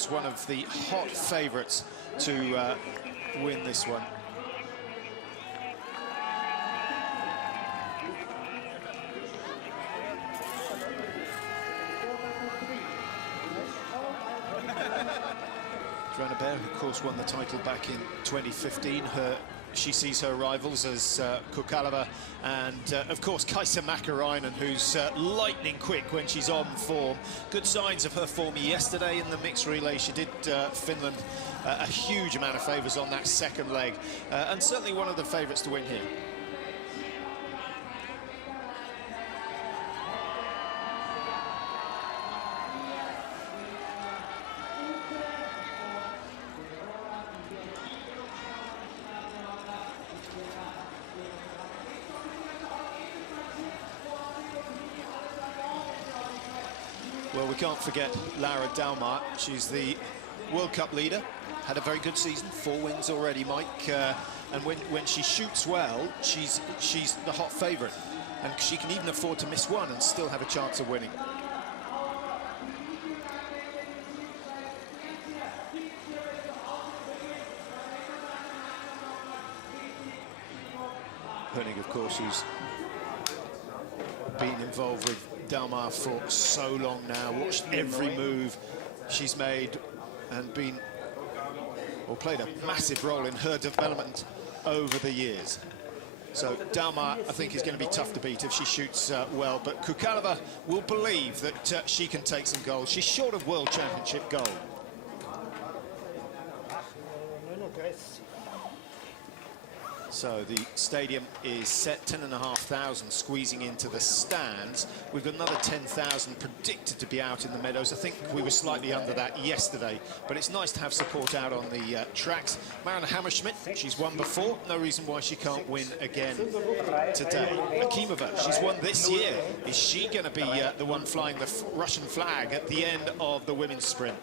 course, one of the hot favourites to win this one. Of course, won the title back in 2015. She sees her rivals as Kukalova and, of course, Kaisa Mäkäräinen, who's lightning quick when she's on form. Good signs of her form yesterday in the mixed relay. She did Finland a huge amount of favours on that second leg, and certainly one of the favourites to win here. Well, we can't forget Laura Dahlmeier. She's the World Cup leader, had a very good season, 4 wins already, Mike. And when she shoots well, she's the hot favourite. And she can even afford to miss one and still have a chance of winning. Hönig, of course, who's been involved with Dahlmeier for so long now, watched every move she's made and played a massive role in her development over the years. So Dahlmeier, I think, is going to be tough to beat if she shoots well, but Kukalova will believe that she can take some gold. She's short of World Championship gold. So the stadium is set, 10,500 squeezing into the stands. We've got another 10,000 predicted to be out in the meadows. I think we were slightly under that yesterday, but it's nice to have support out on the tracks. Marianne Hammerschmidt, she's won before. No reason why she can't win again today. Akimova, she's won this year. Is she going to be the one flying the Russian flag at the end of the women's sprint?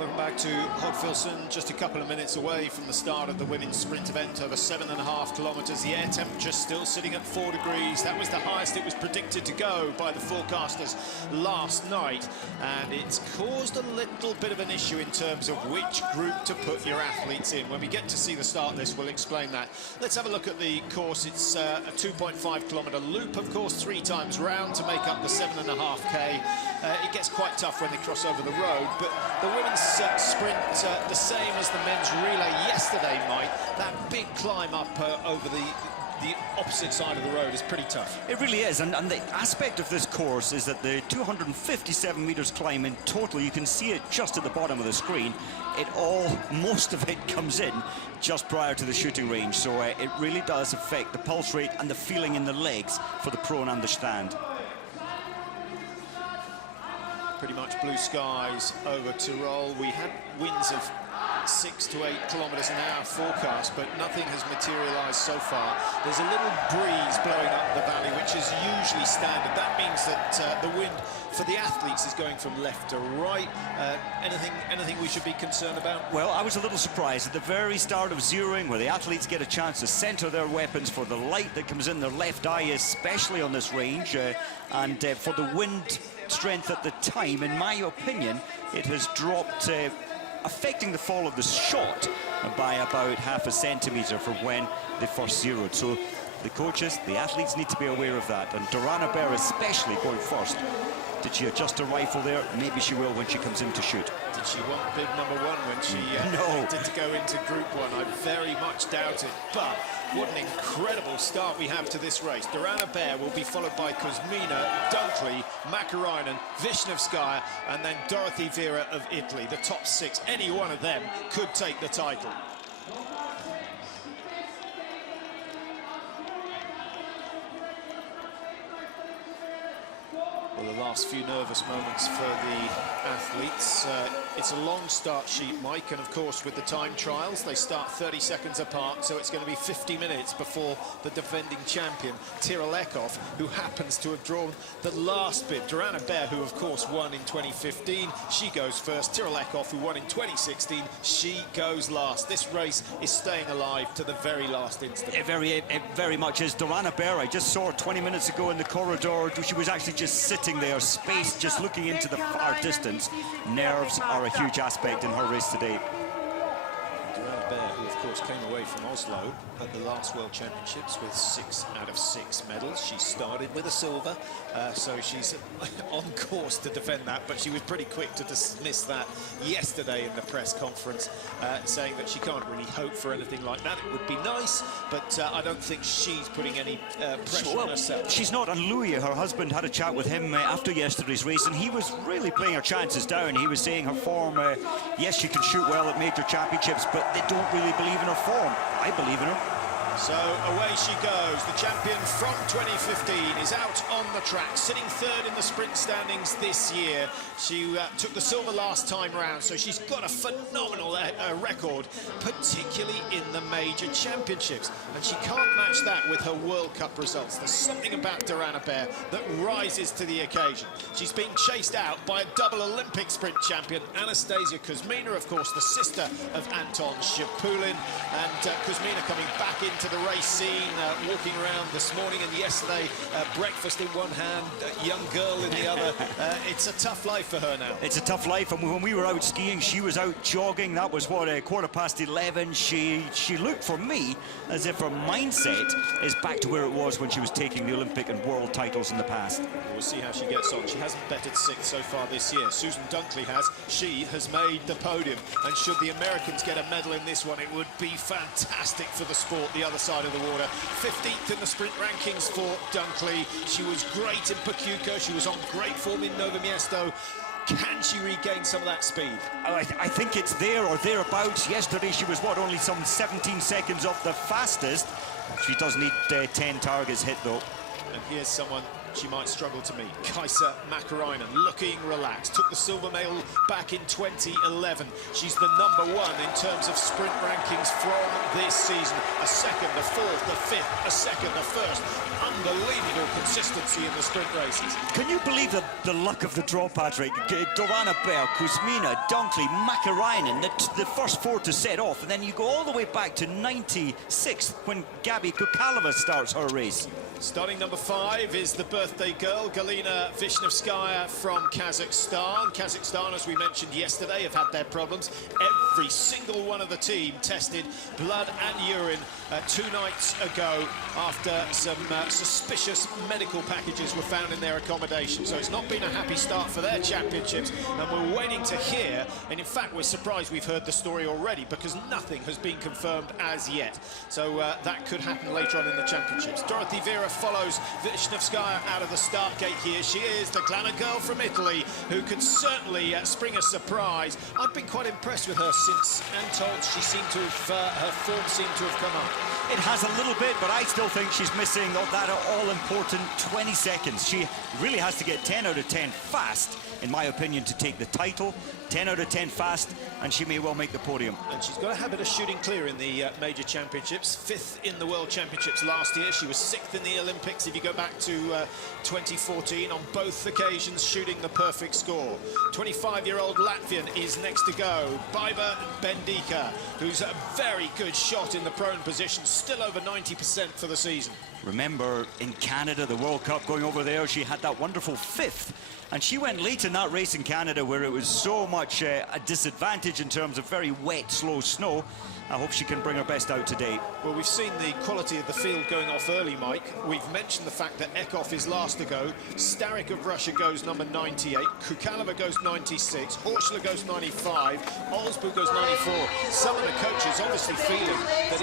Welcome back to Hochfilzen, just a couple of minutes away from the start of the women's sprint event over 7.5 kilometres. The air temperature still sitting at 4 degrees. That was the highest it was predicted to go by the forecasters last night, and it's caused a little bit of an issue in terms of which group to put your athletes in. When we get to see the start of this, we'll explain that. Let's have a look at the course. It's a 2.5 kilometre loop, of course, 3 times round to make up the 7.5k. It gets quite tough when they cross over the road, but the women's sprint, the same as the men's relay yesterday, Mike. That big climb up over the opposite side of the road is pretty tough. It really is, and the aspect of this course is that the 257 metres climb in total, you can see it just at the bottom of the screen. Most of it comes in just prior to the shooting range, so it really does affect the pulse rate and the feeling in the legs for the pro and the stand. Pretty much blue skies over Tyrol. We had winds of 6 to 8 kilometres an hour forecast, but nothing has materialised so far. There's a little breeze blowing up the valley, which is usually standard. That means that the wind for the athletes is going from left to right. Anything we should be concerned about? Well, I was a little surprised at the very start of zeroing, where the athletes get a chance to centre their weapons for the light that comes in their left eye, especially on this range, and for the wind strength at the time. In my opinion, it has dropped, affecting the fall of the shot by about half a centimetre from when they first zeroed. So the coaches, the athletes need to be aware of that, and Dorana Bear especially going first. Did she adjust her rifle there? Maybe she will when she comes in to shoot. Did she want big number 1 when she elected to go into Group 1? I very much doubt it, but what an incredible start we have to this race. Dorana Bear will be followed by Kuzmina, Dunkley, Makarainen, Vishnevskaya, and then Dorothy Vera of Italy. The top 6, any one of them could take the title. Well, the last few nervous moments for the athletes. It's a long start sheet, Mike, and of course with the time trials they start 30 seconds apart, so it's going to be 50 minutes before the defending champion Tirolekov, who happens to have drawn the last bid. Dorana Bear, who of course won in 2015, she goes first. Tirolekov, who won in 2016, she goes last. This race is staying alive to the very last instant. It very much is. Dorana Bear, I just saw her 20 minutes ago in the corridor. She was actually just sitting there, spaced, just looking into the far distance. Nerves are a huge aspect in her race today. Dorana Bear, who of course came away from Oslo at the last World Championships with 6 out of 6 medals. She started with a silver, so she's on course to defend that, but she was pretty quick to dismiss that yesterday in the press conference, saying that she can't really hope for anything like that. It would be nice, but I don't think she's putting any pressure on herself. She's not, and Louis, her husband, had a chat with him after yesterday's race, and he was really playing her chances down. He was saying her form, yes, she can shoot well at major championships, but they don't really believe in her form. I believe in her. So away she goes. The champion from 2015 is out on the track, sitting 3rd in the sprint standings this year. She took the silver last time round, so she's got a phenomenal record, particularly in the major championships. And she can't match that with her World Cup results. There's something about Dorana Bear that rises to the occasion. She's being chased out by a double Olympic sprint champion, Anastasia Kuzmina, of course, the sister of Anton Shipulin. And Kuzmina coming back into the race scene, walking around this morning and yesterday, breakfast in one hand, young girl in the other. It's a tough life for her now. It's a tough life, and when we were out skiing, she was out jogging. That was what, 11:15. She looked for me as if her mindset is back to where it was when she was taking the Olympic and world titles in the past. We'll see how she gets on. She hasn't betted 6th so far this year. Susan Dunkley has. She has made the podium, and should the Americans get a medal in this one, it would be fantastic for the sport. The other side of the water. 15th in the sprint rankings for Dunkley. She was great in Pachuca. She was on great form in Novo Mesto. Can she regain some of that speed? I think it's there or thereabouts. Yesterday she was, only some 17 seconds off the fastest. She does need 10 targets hit, though. And here's someone she might struggle to meet. Kaisa Mäkäräinen looking relaxed, took the silver medal back in 2011. She's the #1 in terms of sprint rankings from this season. A second, a fourth, a fifth, a second, a first. Unbelievable consistency in the sprint races. Can you believe the luck of the draw, Patrick? Dorana Berg, Kuzmina, Dunkley, Mäkäräinen, the first 4 to set off, and then you go all the way back to 96 when Gabi Kukalova starts her race. Starting #5 is the birthday girl, Galina Vishnevskaya from Kazakhstan. Kazakhstan, as we mentioned yesterday, have had their problems. Every single one of the team tested blood and urine 2 nights ago after some suspicious medical packages were found in their accommodation. So it's not been a happy start for their championships, and we're waiting to hear, and in fact we're surprised we've heard the story already because nothing has been confirmed as yet. So that could happen later on in the championships. Dorothy Vera follows Vishnevskaya out of the start gate here. She is the glamour girl from Italy who could certainly spring a surprise. I've been quite impressed with her since Antold. She seemed to have, her form seemed to have come up. It has a little bit, but I still think she's missing that all-important 20 seconds. She really has to get 10 out of 10 fast, in my opinion, to take the title. 10 out of 10 fast, and she may well make the podium. And she's got a habit of shooting clear in the major championships. 5th in the World Championships last year. She was 6th in the Olympics, if you go back to 2014, on both occasions shooting the perfect score. 25-year-old Latvian is next to go. Baiba Bendika, who's a very good shot in the prone position, still over 90% for the season. Remember, in Canada, the World Cup, going over there, she had that wonderful 5th. And she went late in that race in Canada where it was so much a disadvantage in terms of very wet, slow snow. I hope she can bring her best out today. Well, we've seen the quality of the field going off early, Mike. We've mentioned the fact that Ekhoff is last to go. Starik of Russia goes number 98. Kukalova goes 96. Horschler goes 95. Olsbu goes 94. Some of the coaches obviously feeling that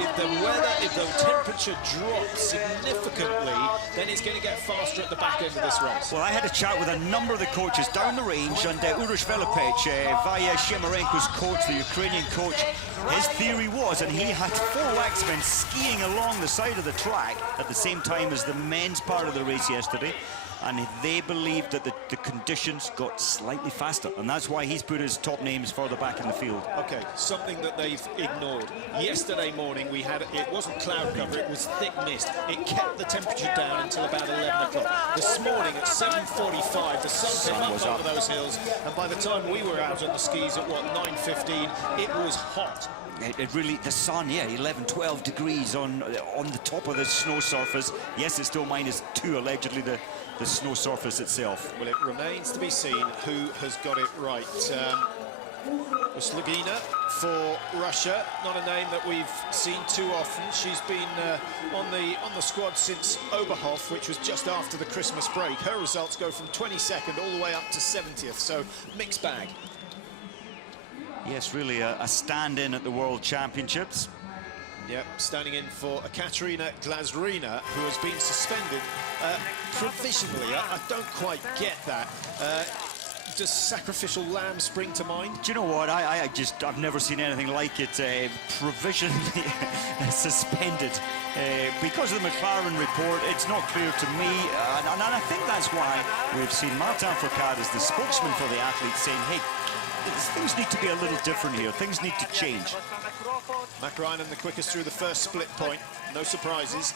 if the temperature drops significantly, then it's going to get faster at the back end of this race. Well, I had a chat with a number of the coaches down the range, and Uroš Velopech, Vaya Shemarenko's coach, the Ukrainian coach, his theory was, and he had 4 waxmen skiing along the side of the track at the same time as the men's part of the race yesterday, and they believed that the conditions got slightly faster, and that's why he's put his top names further back in the field. Okay, something that they've ignored. Yesterday morning we had, it wasn't cloud cover, it was thick mist. It kept the temperature down until about 11 o'clock. This morning at 7:45, the sun came up over those hills, and by the time we were out on the skis at, what, 9:15, it was hot. It really, the sun, yeah, 11, 12 degrees on the top of the snow surface. Yes, it's still -2, allegedly, the snow surface itself. Well, it remains to be seen who has got it right. Slugina for Russia, not a name that we've seen too often. She's been on the squad since Oberhof, which was just after the Christmas break. Her results go from 22nd all the way up to 70th, so mixed bag. Yes, really a stand-in at the World Championships. Yep, standing in for Katerina Glazrina, who has been suspended provisionally. I don't quite get that. Does sacrificial lamb spring to mind? Do you know what? I've never seen anything like it. Provisionally suspended. Because of the McLaren report, it's not clear to me. And I think that's why we've seen Martin Fourcade as the spokesman for the athletes saying, hey, things need to be a little different here. Things need to change. Mäkäräinen the quickest through the first split point. No surprises.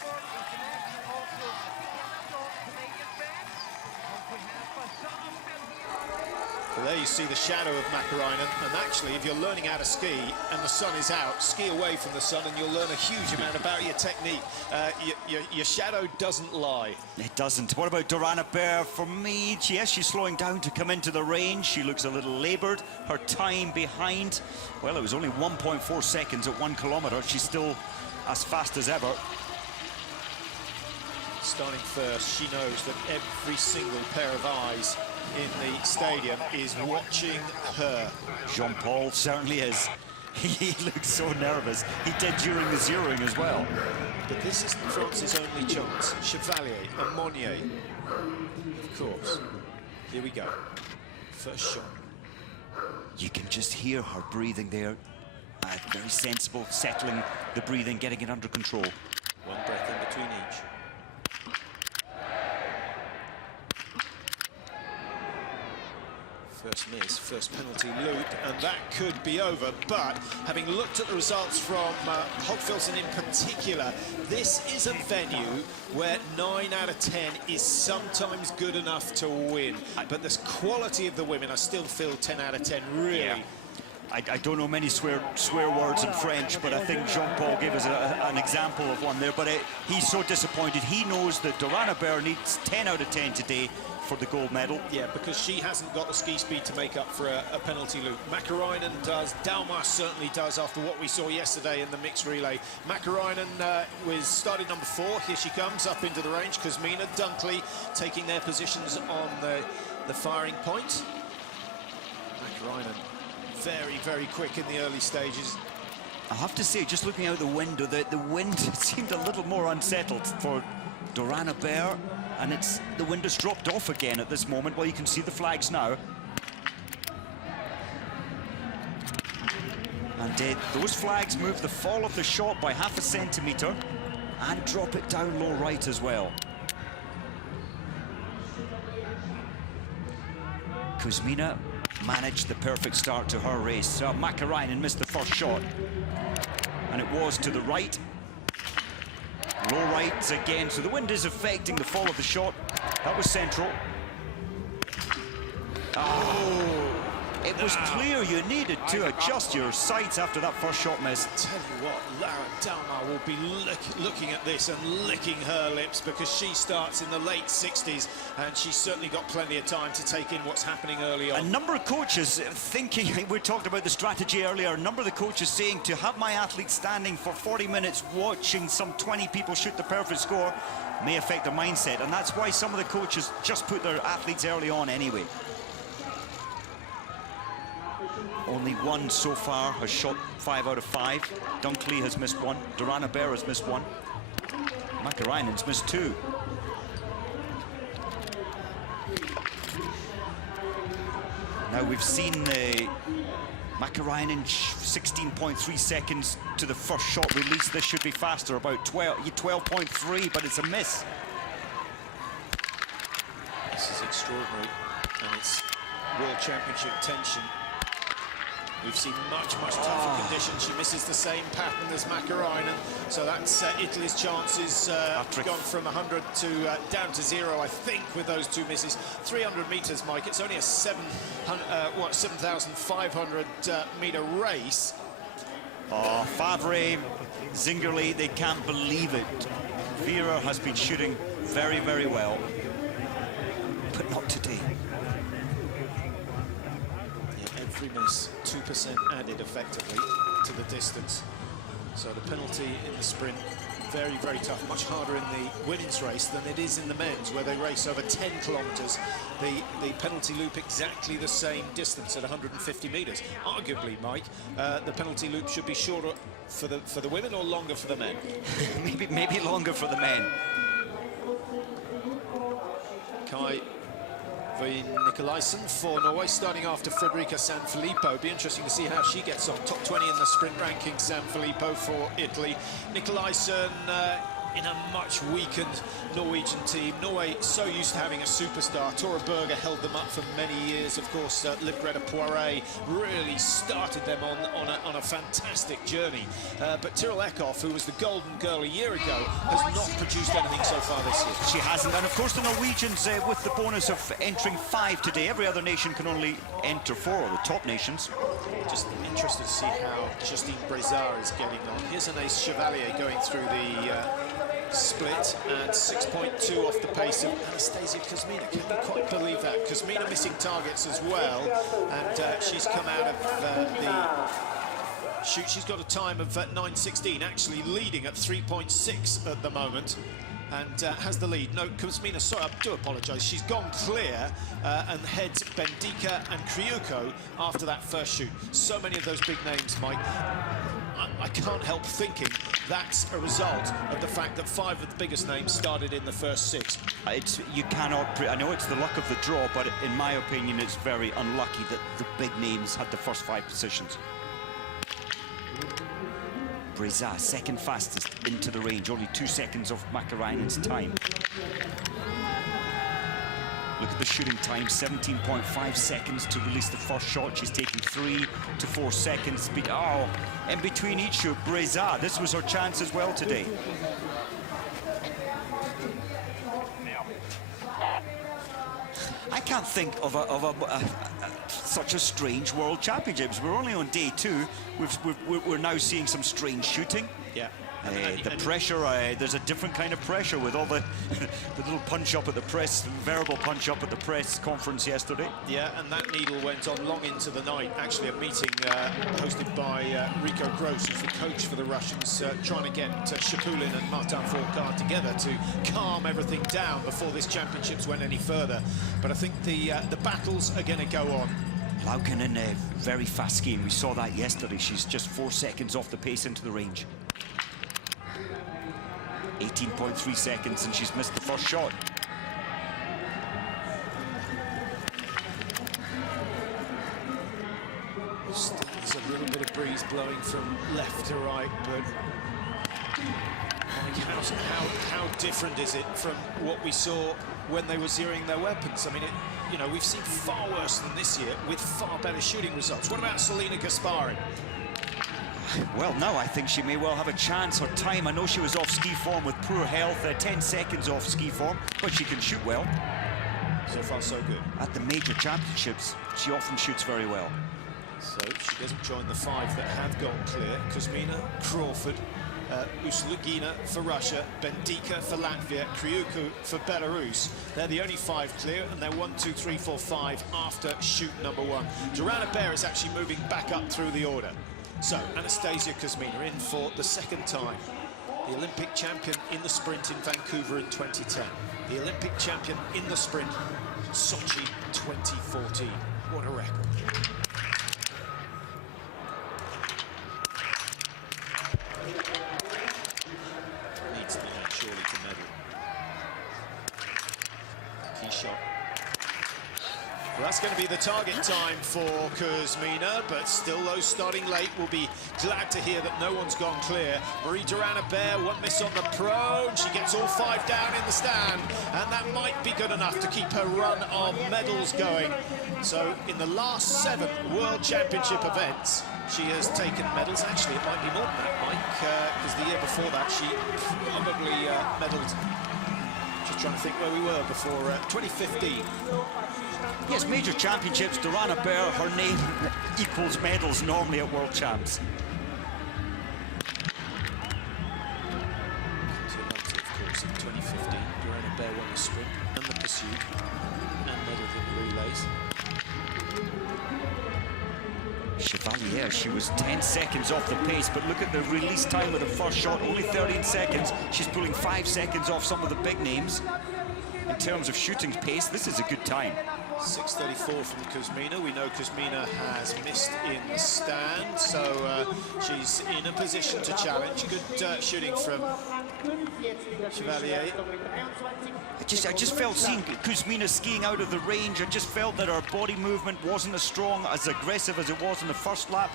Well, there you see the shadow of Mäkäräinen, and actually, if you're learning how to ski and the sun is out, ski away from the sun and you'll learn a huge amount about your technique. Your shadow doesn't lie. It doesn't. What about Dorana Berg? For me, yes, she's slowing down to come into the range. She looks a little laboured. Her time behind, well, it was only 1.4 seconds at 1 kilometre. She's still as fast as ever. Starting first, she knows that every single pair of eyes in the stadium is watching her. Jean-Paul certainly is. He looks so nervous. He did during the zeroing as well. But this isn't France's only chance. Chevalier and Monnier. Of course. Here we go. First shot. You can just hear her breathing there. Very sensible, settling the breathing, getting it under control. One breath in between each. first penalty loop, and that could be over. But having looked at the results from Hochfilzen in particular, this is a venue where 9 out of 10 is sometimes good enough to win. But the quality of the women, I still feel 10 out of 10, really. Yeah. I don't know many swear words in French, but I think Jean-Paul gave us an example of one there. But he's so disappointed. He knows that Dorana Baer needs 10 out of 10 today for the gold medal. Yeah, because she hasn't got the ski speed to make up for a penalty loop. Makarainen does, Dalmas certainly does after what we saw yesterday in the mixed relay. Makarainen was started number 4. Here she comes up into the range. Kuzmina, Dunkley taking their positions on the firing point. Makarainen very, very quick in the early stages. I have to say, just looking out the window, the wind seemed a little more unsettled for Dorana Baer, and the wind has dropped off again at this moment. Well, you can see the flags now. And those flags move the fall of the shot by ½ centimetre and drop it down low right as well. Kuzmina managed the perfect start to her race. Makarainen missed the first shot, and it was to the right. Low right again, so the wind is affecting the fall of the shot. That was central. Oh, it was clear you needed to adjust your sights after that first shot miss. Tell you what, Lara Dalmar will be looking at this and licking her lips, because she starts in the late 60s and she's certainly got plenty of time to take in what's happening early on. A number of coaches thinking, we talked about the strategy earlier, a number of the coaches saying to have my athletes standing for 40 minutes watching some 20 people shoot the perfect score may affect their mindset, and that's why some of the coaches just put their athletes early on anyway. Only one so far has shot 5 out of 5. Dunkley has missed 1. Dorana Baer has missed 1. Makarainen's missed 2. Now we've seen Makarainen 16.3 seconds to the first shot release. This should be faster, about 12.3, but it's a miss. This is extraordinary, and it's World Championship tension. We've seen much tougher conditions. She misses the same pattern as Makarainen, so that's Italy's chances gone from 100 to down to 0, I think, with those 2 misses. 300 meters, Mike. It's only a 7,500 meter race. Oh, Favre, Zingerle, they can't believe it. Vera has been shooting very, very well, but not today. Every miss, 2% added effectively to the distance. So the penalty in the sprint, very, very tough, much harder in the women's race than it is in the men's, where they race over 10 kilometers. The penalty loop exactly the same distance at 150 meters. Arguably, Mike, the penalty loop should be shorter for the women or longer for the men? maybe longer for the men. Kai Nikolaisen for Norway, starting after Frederica Sanfilippo. Be interesting to see how she gets on. Top 20 in the sprint ranking, Sanfilippo for Italy. Nikolaisen in a much weakened Norwegian team. Norway so used to having a superstar. Tora Berger held them up for many years. Of course, Liv-Greta Poiré really started them on a fantastic journey. But Tyrell Eckhoff, who was the golden girl a year ago, has not produced anything so far this year. She hasn't, and of course the Norwegians with the bonus of entering 5 today. Every other nation can only enter 4, or the top nations. Just interested to see how Justine Brézard is getting on. Here's Anaïs Chevalier going through the split at 6.2 off the pace of Anastasia Kuzmina. Can you quite believe that? Kuzmina missing targets as well, and she's come out of the shoot. She's got a time of 9:16, actually leading at 3.6 at the moment, and has the lead. No, Kuzmina, sorry, I do apologise. She's gone clear and heads Bendika and Kryuko after that first shoot. So many of those big names, Mike. I can't help thinking that's a result of the fact that 5 of the biggest names started in the first 6. You cannot. I know it's the luck of the draw, but in my opinion, it's very unlucky that the big names had the first 5 positions. Brézard, second fastest into the range, only 2 seconds of Makarainen's time. Look at the shooting time, 17.5 seconds to release the first shot. She's taking 3 to 4 seconds. Oh, in between each shoot, Breza, this was her chance as well today. I can't think of such a strange World Championships. We're only on day 2. We're now seeing some strange shooting. Yeah. The pressure, there's a different kind of pressure with all the, the little punch up at the press, verbal punch up at the press conference yesterday. Yeah, and that needle went on long into the night. Actually, a meeting hosted by Rico Gross, who's the coach for the Russians, trying to get Shapulin and Martin Fourcade together to calm everything down before this championships went any further. But I think the battles are going to go on. Laukkanen, very fast skiing. We saw that yesterday. She's just 4 seconds off the pace into the range. 18.3 seconds, and she's missed the first shot. Still, there's a little bit of breeze blowing from left to right, but how different is it from what we saw when they were zeroing their weapons? I mean, you know, we've seen far worse than this year with far better shooting results. What about Selena Gaspari? Well, no, I think she may well have a chance. Her time, I know she was off ski form with poor health, 10 seconds off ski form, but she can shoot well. So far, so good. At the major championships, she often shoots very well. So she doesn't join the 5 that have gone clear. Kuzmina, Crawford, Uslugina for Russia, Bendika for Latvia, Kriuku for Belarus. They're the only 5 clear, and they're 1, 2, 3, 4, 5 after shoot number 1. Joanna Baer is actually moving back up through the order. So, Anastasia Kuzmina in for the 2nd time. The Olympic champion in the sprint in Vancouver in 2010. The Olympic champion in the sprint, Sochi 2014. What a record. Needs the lead surely to medal. Key shot. Well, that's going to be the target time for Kuzmina, but still those starting late will be glad to hear that no one's gone clear. Marie-Joanna Baer, 1 miss on the prone. She gets all 5 down in the stand, and that might be good enough to keep her run of medals going. So in the last 7 World Championship events, she has taken medals. Actually, it might be more than that, Mike, because the year before that, she probably medaled. Just trying to think where we were before 2015. Yes, major championships, Joanna Baer, her name equals medals normally at World Champs. Of course, in 2015, Joanna Baer won the sprint and the pursuit and medaled in the relays. Chevalier, she was 10 seconds off the pace, but look at the release time with the first shot, only 13 seconds. She's pulling 5 seconds off some of the big names. In terms of shooting pace, this is a good time. 6:34 from Kuzmina. We know Kuzmina has missed in the stand, so she's in a position to challenge. Good shooting from Chevalier. I just felt seeing Kuzmina skiing out of the range, I just felt that her body movement wasn't as strong, as aggressive as it was in the first lap.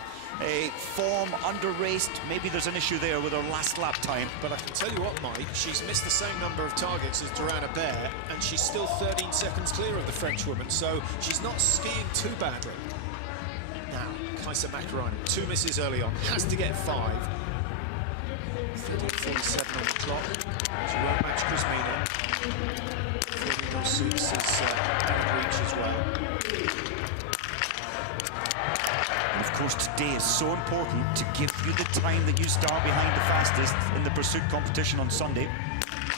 Form under-raced, maybe there's an issue there with her last lap time. But I can tell you what, Mike, she's missed the same number of targets as Joanna Baer, and she's still 13 seconds clear of the French woman, so she's not skiing too badly. Now, Kaisa Makarainen, 2 misses early on, has to get 5. 13:47 on the clock. She won't match Kuzmina. 13:06 is out of reach as well. And of course, today is so important to give you the time that you start behind the fastest in the pursuit competition on Sunday.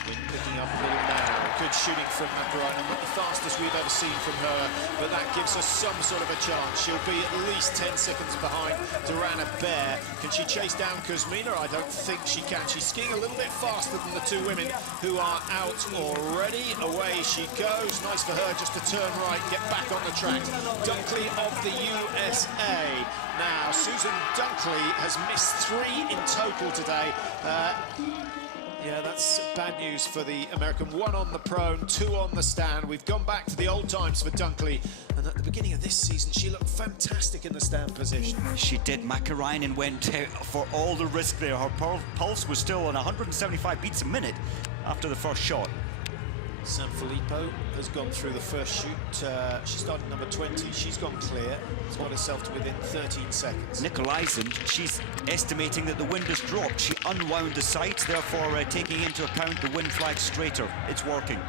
Picking up a little now. Good shooting from Makarainen, not the fastest we've ever seen from her, but that gives us some sort of a chance. She'll be at least 10 seconds behind Joanna Baer. Can she chase down Kuzmina? I don't think she can. She's skiing a little bit faster than the 2 women who are out already. Away she goes. Nice for her just to turn right and get back on the track. Dunkley of the USA. Now, Susan Dunkley has missed 3 in total today. Yeah, that's bad news for the American. 1 on the prone, 2 on the stand. We've gone back to the old times for Dunkley. And at the beginning of this season, she looked fantastic in the stand position. She did. Makarainen went for all the risk there. Her pulse was still on 175 beats a minute after the first shot. Sanfilippo has gone through the first shoot. She started number 20. She's gone clear. She's got herself to within 13 seconds. Nicolaisen, she's estimating that the wind has dropped. She unwound the sights, therefore taking into account the wind flag straighter. It's working.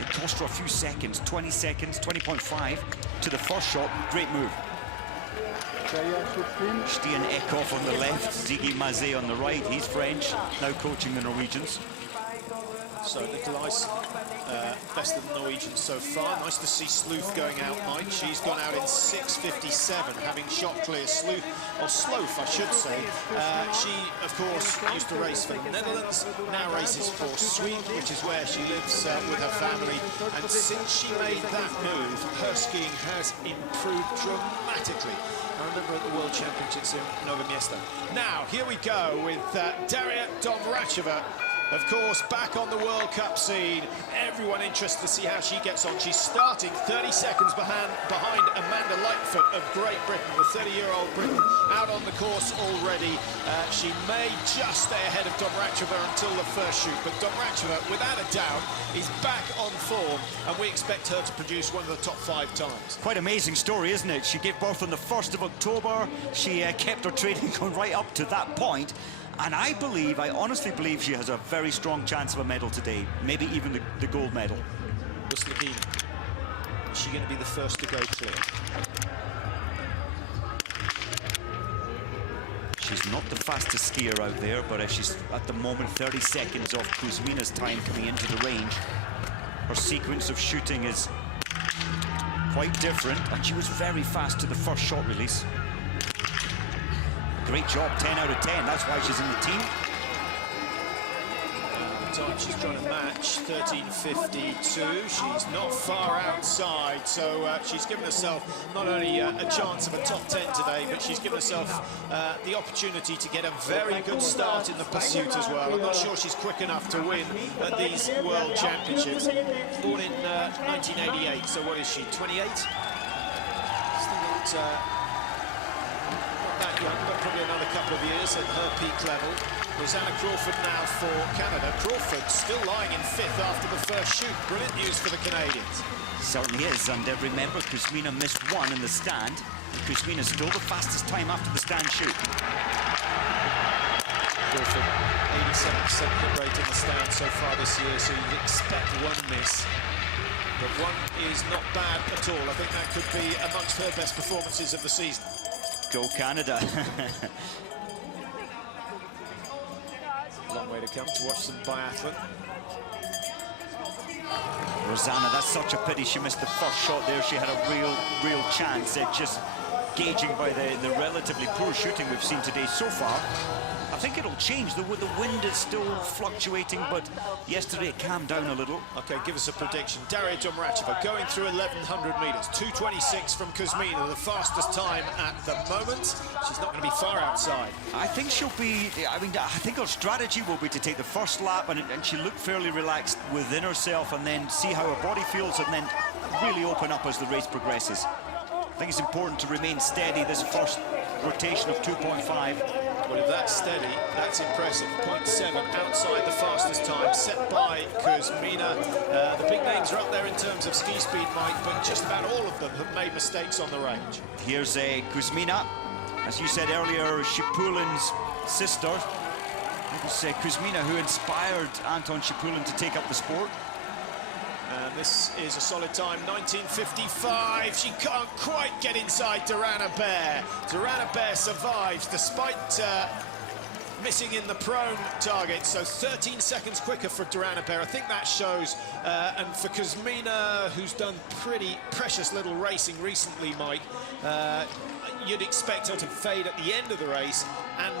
It cost her a few seconds, 20 seconds, 20.5 to the first shot. Great move. Stian Eckhoff on the left, Ziggy Mazet on the right. He's French, now coaching the Norwegians. So Nicolaisen, best of the Norwegians so far. Nice to see Sloof going out, Mike. She's gone out in 6:57, having shot clear. Sloof, or Sloaf, I should say. She, of course, used to race for the Netherlands, now races for Sweden, which is where she lives with her family. And since she made that move, her skiing has improved dramatically. I remember at the World Championships in Nové Město. Now, here we go with Daria Domracheva. Of course, back on the World Cup scene. Everyone interested to see how she gets on. She's starting 30 seconds behind Amanda Lightfoot of Great Britain, the 30-year-old Briton, out on the course already. She may just stay ahead of Domracheva until the first shoot, but Domracheva, without a doubt, is back on form, and we expect her to produce one of the top 5 times. Quite amazing story, isn't it? She gave birth on the 1st of October. She kept her training going right up to that point. And I honestly believe she has a very strong chance of a medal today, maybe even the gold medal. Is she going to be the first to go clear? She's not the fastest skier out there, but she's at the moment 30 seconds off Kuzmina's time coming into the range. Her sequence of shooting is quite different, and she was very fast to the first shot release. Great job, 10 out of 10. That's why she's in the team. The time she's trying to match, 13:52. She's not far outside, so she's given herself not only a chance of a top 10 today, but she's given herself the opportunity to get a very good start in the pursuit as well. I'm not sure she's quick enough to win at these World Championships. Born in 1988, so what is she, 28? Still not that young, but probably another couple of years at her peak level. Rosanna Crawford now for Canada. Crawford still lying in 5th after the first shoot. Brilliant news for the Canadians. Certainly is, and remember, Kuzmina missed 1 in the stand. Kuzmina's still the fastest time after the stand shoot. Crawford, 87% hit rate in the stand so far this year, so you'd expect 1 miss. But 1 is not bad at all. I think that could be amongst her best performances of the season. Go Canada. Long way to come to watch some biathlon. Rosanna, that's such a pity she missed the first shot there. She had a real chance. Just gauging by the relatively poor shooting we've seen today so far. I think it'll change. The wind is still fluctuating, but yesterday it calmed down a little. Okay, give us a prediction. Daria Domracheva going through 1,100 metres. 2:26 from Kuzmina, the fastest time at the moment. She's not going to be far outside. I think she'll be, I think her strategy will be to take the first lap and she'll look fairly relaxed within herself and then see how her body feels and then really open up as the race progresses. I think it's important to remain steady this first rotation of 2.5. Well, if that's steady, that's impressive. 0.7 outside the fastest time set by Kuzmina. The big names are up there in terms of ski speed, Mike, but just about all of them have made mistakes on the range. Here's Kuzmina. As you said earlier, Shipulin's sister. It was Kuzmina who inspired Anton Shipulin to take up the sport. And this is a solid time, 19:55. She can't quite get inside Durana Bear. Durana Bear survives despite missing in the prone target, so 13 seconds quicker for Durana Bear. I think that shows, and for Kuzmina, who's done pretty precious little racing recently, Mike, you'd expect her to fade at the end of the race, and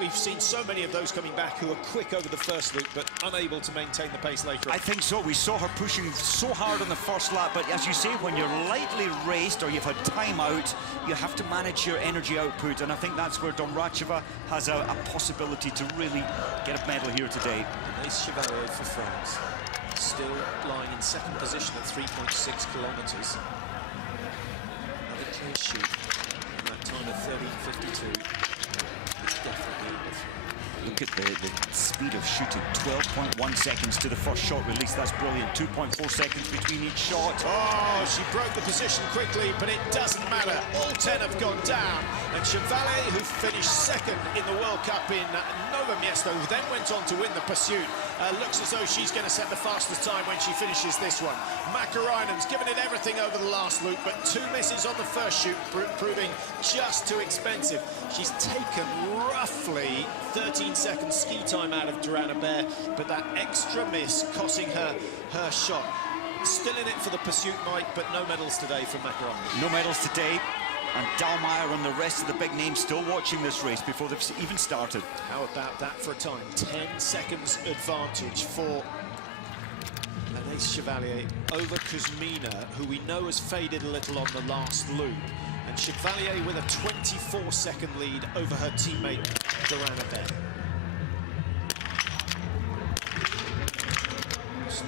we've seen so many of those coming back who are quick over the first loop but unable to maintain the pace later on. I think so. We saw her pushing so hard on the first lap, but as you say, when you're lightly raced or you've had time out, you have to manage your energy output, and I think that's where Domracheva has a possibility to really get a medal here today. Nice Chevalier for France, still lying in 2nd position at 3.6 kilometres. Another clear shoot, and that time of 13:52. It's definitely The look at the speed of shooting. 12.1 seconds to the first shot release. That's brilliant. 2.4 seconds between each shot. Oh, she broke the position quickly, but it doesn't matter. All 10 have gone down. And Chevalier, who finished second in the World Cup in Novo Mesto, who then went on to win the pursuit, looks as though she's going to set the fastest time when she finishes this one. Makarainen's given it everything over the last loop, but 2 misses on the first shoot, proving just too expensive. She's taken roughly 13 seconds ski time out of Durana Bear, but that extra miss costing her her shot. Still in it for the pursuit, Mike, but no medals today from Makarainen. No medals today. And Dahlmeier and the rest of the big names still watching this race before they've even started. How about that for a time? 10 seconds advantage for Anaïs Chevalier over Kuzmina, who we know has faded a little on the last loop. And Chevalier with a 24-second lead over her teammate, Durana Bear.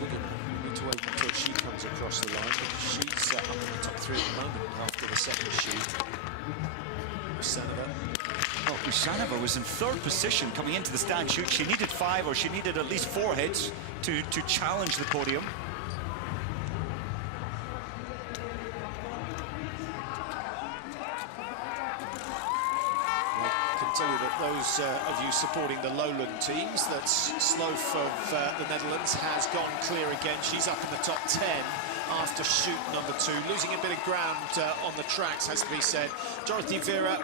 We need to wait until she comes across the line, because she's up in the top 3 at the moment after the second shoot. Usanova. Well, Usanova was in 3rd position coming into the stand shoot. She needed 5, or she needed at least 4 hits to challenge the podium. I can tell you that those of you supporting the lowland teams, that Sloaf of the Netherlands has gone clear again. She's up in the top 10 after shoot number 2, losing a bit of ground on the tracks, has to be said. Dorothy Vera,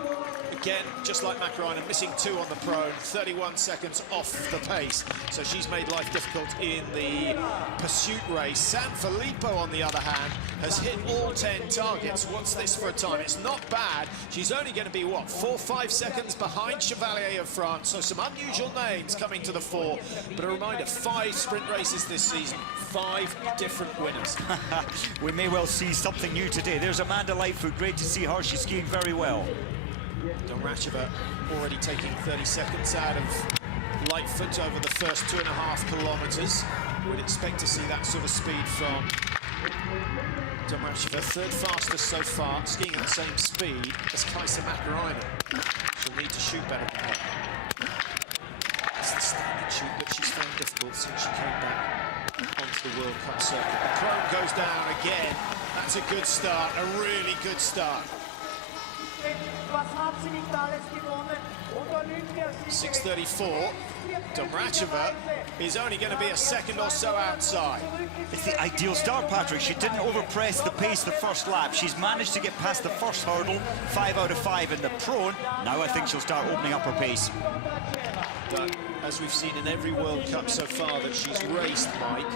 again, just like Makarainen, missing 2 on the prone, 31 seconds off the pace. So she's made life difficult in the pursuit race. San Filippo, on the other hand, has hit all 10 targets. What's this for a time? It's not bad. She's only going to be, what, 4-5 seconds behind Chevalier of France. So some unusual names coming to the fore. But a reminder, 5 sprint races this season, 5 different winners. We may well see something new today. There's Amanda Lightfoot. Great to see her. She's skiing very well. Domracheva already taking 30 seconds out of Lightfoot over the first 2.5 kilometres. We'd expect to see that sort of speed from Domracheva. 3rd fastest so far, skiing at the same speed as Kaisa Makarainen. She'll need to shoot better than that. It's the standard shoot that she's found difficult since she came back onto the World Cup circuit. The prone goes down again. That's a good start, a really good start. 6:34. Domracheva is only going to be a second or so outside. It's the ideal start, Patrick. She didn't overpress the pace the first lap. She's managed to get past the first hurdle, 5 out of 5 in the prone. Now I think she'll start opening up her pace. But as we've seen in every World Cup so far that she's raced, Mike,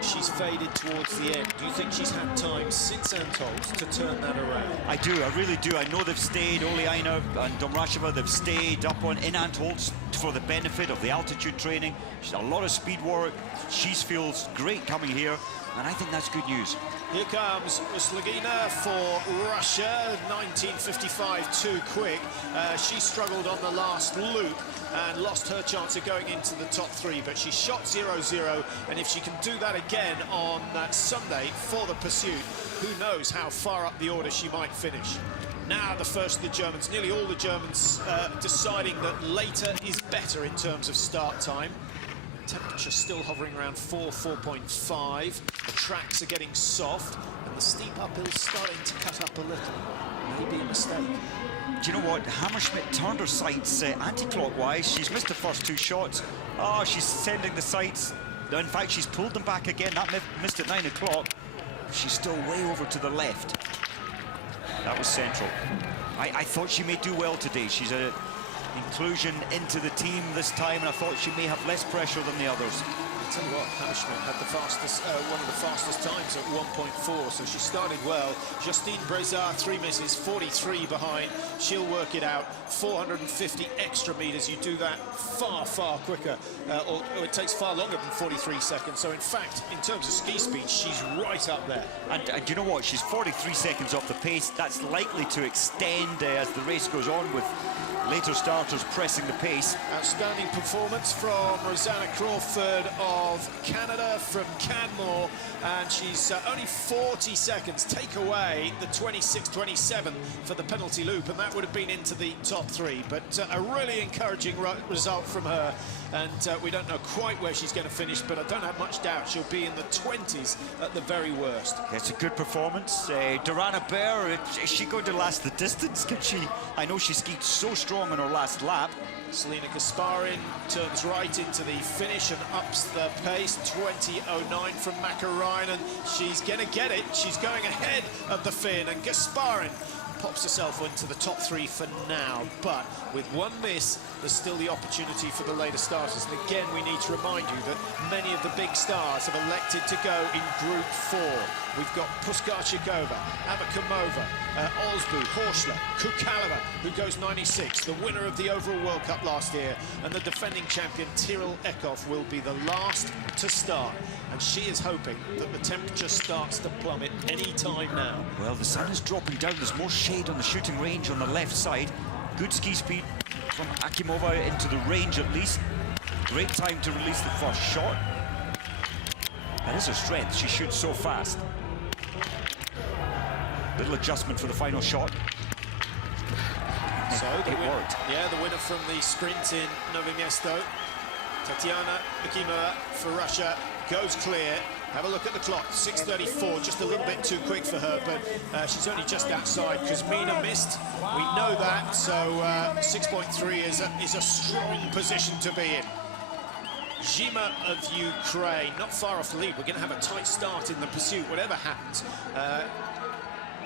she's faded towards the end. Do you think she's had time since Antolz to turn that around? I do, I really do. I know they've stayed, Oleaina and Domracheva, they've stayed up in Antolz for the benefit of the altitude training. She's a lot of speed work. She feels great coming here, and I think that's good news. Here comes Uslugina for Russia, 19:55, too quick. She struggled on the last loop and lost her chance of going into the top 3, but she shot 0-0, and if she can do that again on Sunday for the pursuit, who knows how far up the order she might finish. Now the first of the Germans, nearly all the Germans deciding that later is better in terms of start time. Temperature still hovering around 4.5. The tracks are getting soft, and the steep uphill's starting to cut up a little. Maybe a mistake. Do you know what? Hammerschmidt turned her sights anti-clockwise. She's missed the first 2 shots. Oh, she's sending the sights. In fact, she's pulled them back again. That missed at 9 o'clock. She's still way over to the left. That was central. I thought she may do well today. She's an inclusion into the team this time, and I thought she may have less pressure than the others. I'll tell you what, Hammerschmidt had the fastest, one of the fastest times at 1.4, so she started well. Justine Brezard, 3 misses, 43 behind. She'll work it out. 450 extra meters. You do that far, far quicker, or it takes far longer than 43 seconds. So in fact, in terms of ski speed, she's right up there. And you know what? She's 43 seconds off the pace. That's likely to extend as the race goes on, with later starters pressing the pace. Outstanding performance from Rosanna Crawford of of Canada from Canmore, and she's only 40 seconds take away the 26-27 for the penalty loop, and that would have been into the top 3. But a really encouraging result from her, and we don't know quite where she's going to finish, but I don't have much doubt she'll be in the 20s at the very worst. It's a good performance. Durana Bear, is she going to last the distance? Can she? I know she skied so strong on her last lap. Selena Gasparin turns right into the finish and ups the pace. 20.09 from Makarainen. She's going to get it. She's going ahead of the Finn, and Gasparin pops herself into the top 3 for now. But with one miss, there's still the opportunity for the later starters. And again, we need to remind you that many of the big stars have elected to go in Group 4. We've got Puskarchikova, Abakumova, Olsbu, Horschler, Kukalova, who goes 96, the winner of the overall World Cup last year, and the defending champion Tyrrell Eckhoff will be the last to start. And she is hoping that the temperature starts to plummet any time now. Well, the sun is dropping down. There's more shade on the shooting range on the left side. Good ski speed from Akimova into the range at least. Great time to release the first shot. That is her strength. She shoots so fast. Little adjustment for the final shot. So it worked. Yeah, the winner from the sprint in Novo Mesto, Tatiana Akimova for Russia, goes clear. Have a look at the clock, 6:34, just a little bit too quick for her, but she's only just outside because Mina missed. We know that, so 6.3 is a strong position to be in. Zhima of Ukraine, not far off the lead. We're going to have a tight start in the pursuit, whatever happens.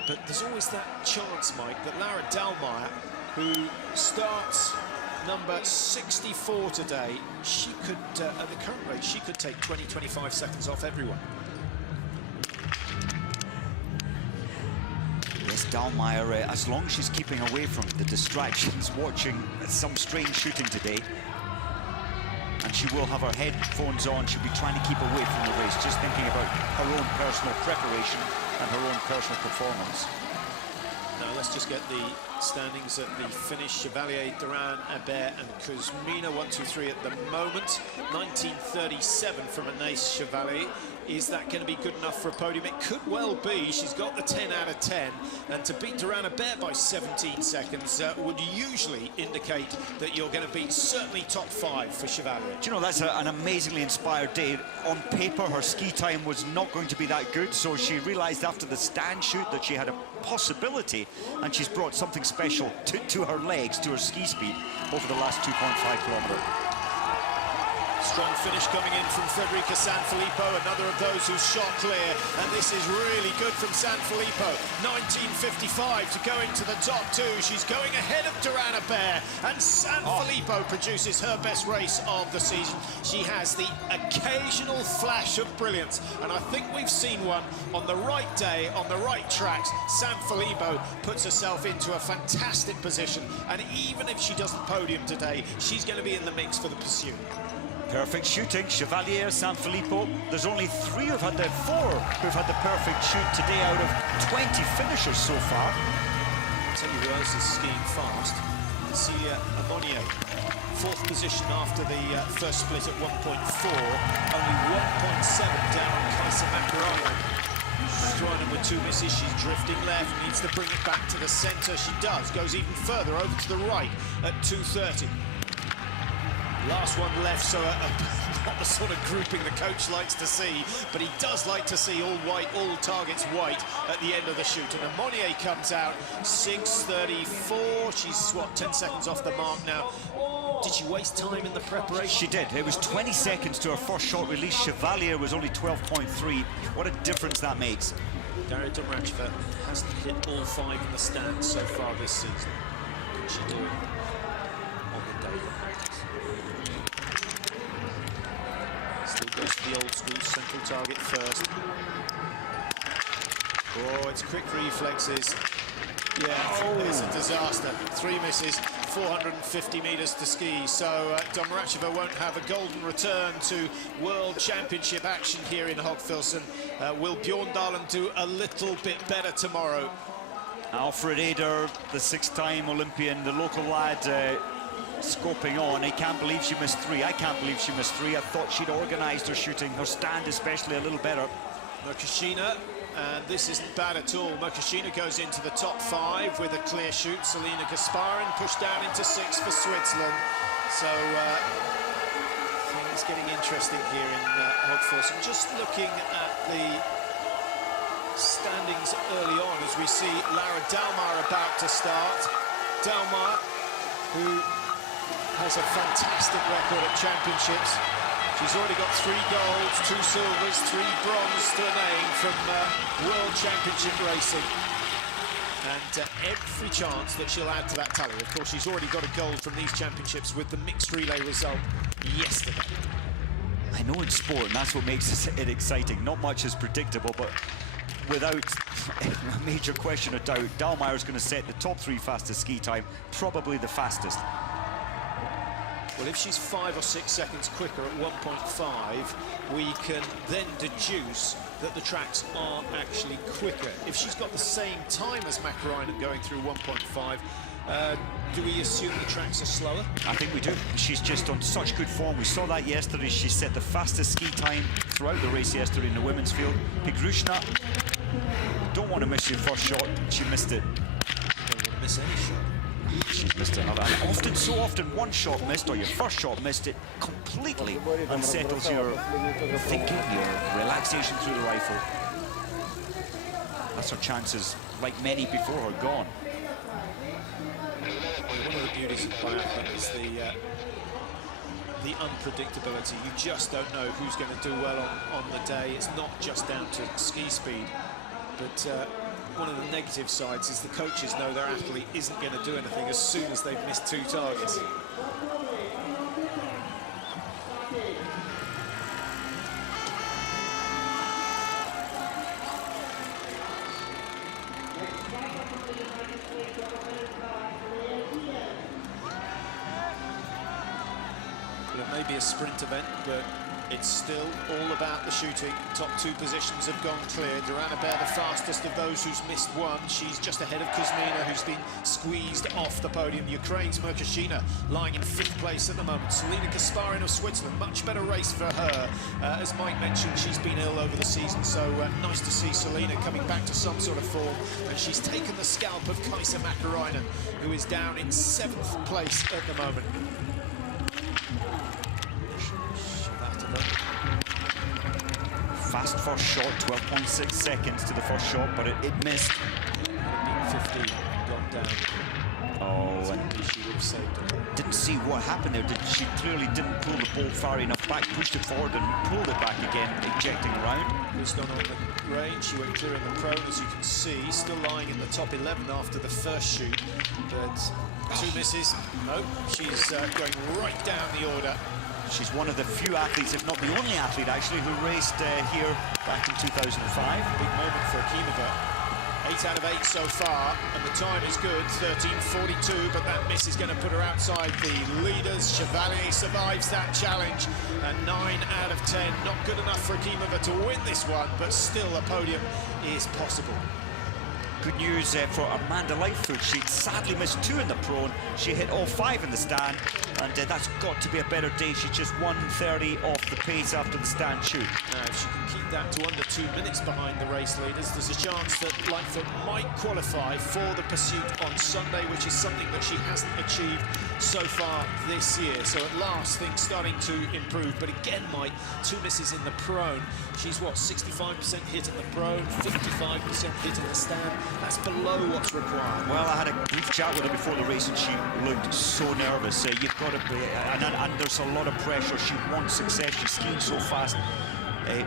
But there's always that chance, Mike, that Lara Dahlmeier, who starts number 64 today, she could, at the current rate, she could take 20-25 seconds off everyone. Yes, Dahlmeier, as long as she's keeping away from the distractions, watching some strange shooting today, and she will have her headphones on, she'll be trying to keep away from the race, just thinking about her own personal preparation and her own personal performance. Now let's just get the standings at the finish. Chevalier, Duran, Hebert and Kuzmina, 1, 2, 3 at the moment. 1937 from Anais Chevalier. Is that going to be good enough for a podium? It could well be. She's got the 10 out of 10. And to beat Duran Hebert by 17 seconds would usually indicate that you're going to be certainly top 5 for Chevalier. Do you know, that's an amazingly inspired day. On paper, her ski time was not going to be that good, so she realised after the stand shoot that she had a possibility, and she's brought something special to her legs, to her ski speed over the last 2.5 kilometres. Strong finish coming in from Federica Sanfilippo, another of those who shot clear, and this is really good from Sanfilippo. 19:55 to go into the top 2. She's going ahead of Duran Hebert, and Sanfilippo produces her best race of the season. She has the occasional flash of brilliance, and I think we've seen one on the right day, on the right tracks. Sanfilippo puts herself into a fantastic position, and even if she doesn't podium today, she's going to be in the mix for the pursuit. Perfect shooting, Chevalier, Sanfilippo. There's only 4 who've had the perfect shoot today out of 20 finishers so far. I'll tell you who else is skiing fast. Cecilia Amonier, 4th position after the first split at 1.4. Only 1.7 down on Kaisa Makarainen. Stroinen with 2 misses, she's drifting left, needs to bring it back to the centre. She does, goes even further over to the right at 2:30. Last one left, so not the sort of grouping the coach likes to see, but he does like to see all white, all targets white at the end of the shoot. And Amonier comes out 6:34. She's, what, 10 seconds off the mark now. Did she waste time in the preparation? She did. It was 20 seconds to her first shot release. Chevalier was only 12.3. What a difference that makes. Daria Domracheva hasn't hit all 5 in the stands so far this season. Can she do it on the day that matters? Still goes to the old school central target first. Oh, it's quick reflexes. Yeah, it's a disaster. 3 misses, 450 metres to ski. So Domracheva won't have a golden return to World Championship action here in Hochfilzen. Will Bjorndalen do a little bit better tomorrow? Alfred Eder, the 6-time Olympian, the local lad, scoping on. I can't believe she missed 3. I can't believe she missed 3. I thought she'd organised her shooting, her stand especially, a little better. Merkashina, and this isn't bad at all. Merkashina goes into the top 5 with a clear shoot. Selina Gasparin pushed down into 6 for Switzerland. So things getting interesting here in Hochfilzen. Just looking at the standings early on as we see Lara Dalmar about to start. Dalmar, who has a fantastic record at championships. She's already got 3 golds, 2 silvers, 3 bronze to her name from World Championship racing. And every chance that she'll add to that tally. Of course, she's already got a gold from these championships with the mixed relay result yesterday. I know it's sport, and that's what makes it exciting. Not much is predictable, but without a major question of doubt, Dalmar is going to set the top 3 fastest ski time, probably the fastest. Well, if she's 5 or 6 seconds quicker at 1.5, we can then deduce that the tracks are actually quicker. If she's got the same time as Mäkäräinen going through 1.5, do we assume the tracks are slower? I think we do. She's just on such good form. We saw that yesterday. She set the fastest ski time throughout the race yesterday in the women's field. Pigrushna, don't want to miss your first shot. She missed it. Don't want to miss any shot. She's missed another. And so often one shot missed or your first shot missed, it completely unsettles your thinking, your relaxation through the rifle. That's her chances, like many before her, gone. One of the beauties of biathlon is the unpredictability. You just don't know who's going to do well on the day. It's not just down to ski speed, but one of the negative sides is the coaches know their athlete isn't going to do anything as soon as they've missed 2 targets. Well, it may be a sprint event, but it's still all about the shooting. Top 2 positions have gone clear. Durana Bear, the fastest of those who's missed 1. She's just ahead of Kuzmina, who's been squeezed off the podium. Ukraine's Merkashina lying in 5th place at the moment. Selina Gasparin of Switzerland, much better race for her. As Mike mentioned, she's been ill over the season, so nice to see Selina coming back to some sort of form. And she's taken the scalp of Kaisa Mäkäräinen, who is down in 7th place at the moment. Fast first shot, 12.6 seconds to the first shot, but it missed. 15 gone down. Oh, and she would have saved it. Didn't see what happened there. She clearly didn't pull the bolt far enough back, pushed it forward and pulled it back again, ejecting around. It's not on the range. She went clear in the prone, as you can see. Still lying in the top 11 after the first shoot, but 2 misses. No, she's going right down the order. She's one of the few athletes, if not the only athlete actually, who raced here back in 2005. Big moment for Akimova. 8 out of 8 so far, and the time is good, 13:42, but that miss is going to put her outside the leaders. Chevalier survives that challenge, and 9 out of 10. Not good enough for Akimova to win this one, but still a podium is possible. Good news for Amanda Lightfoot. She sadly missed 2 in the prone. She hit all 5 in the stand, and that's got to be a better day. She's just 1:30 off the pace after the stand shoot. Now, if she can keep that to under 2 minutes behind the race leaders, there's a chance that Lightfoot might qualify for the pursuit on Sunday, which is something that she hasn't achieved so far this year. So at last, things starting to improve. But again, Mike, 2 misses in the prone. She's, what, 65% hit in the prone, 55% hit in the stand. That's below what's required. Well, I had a brief chat with her before the race, and she looked so nervous. You've got to be, and there's a lot of pressure. She wants success. She's skiing so fast.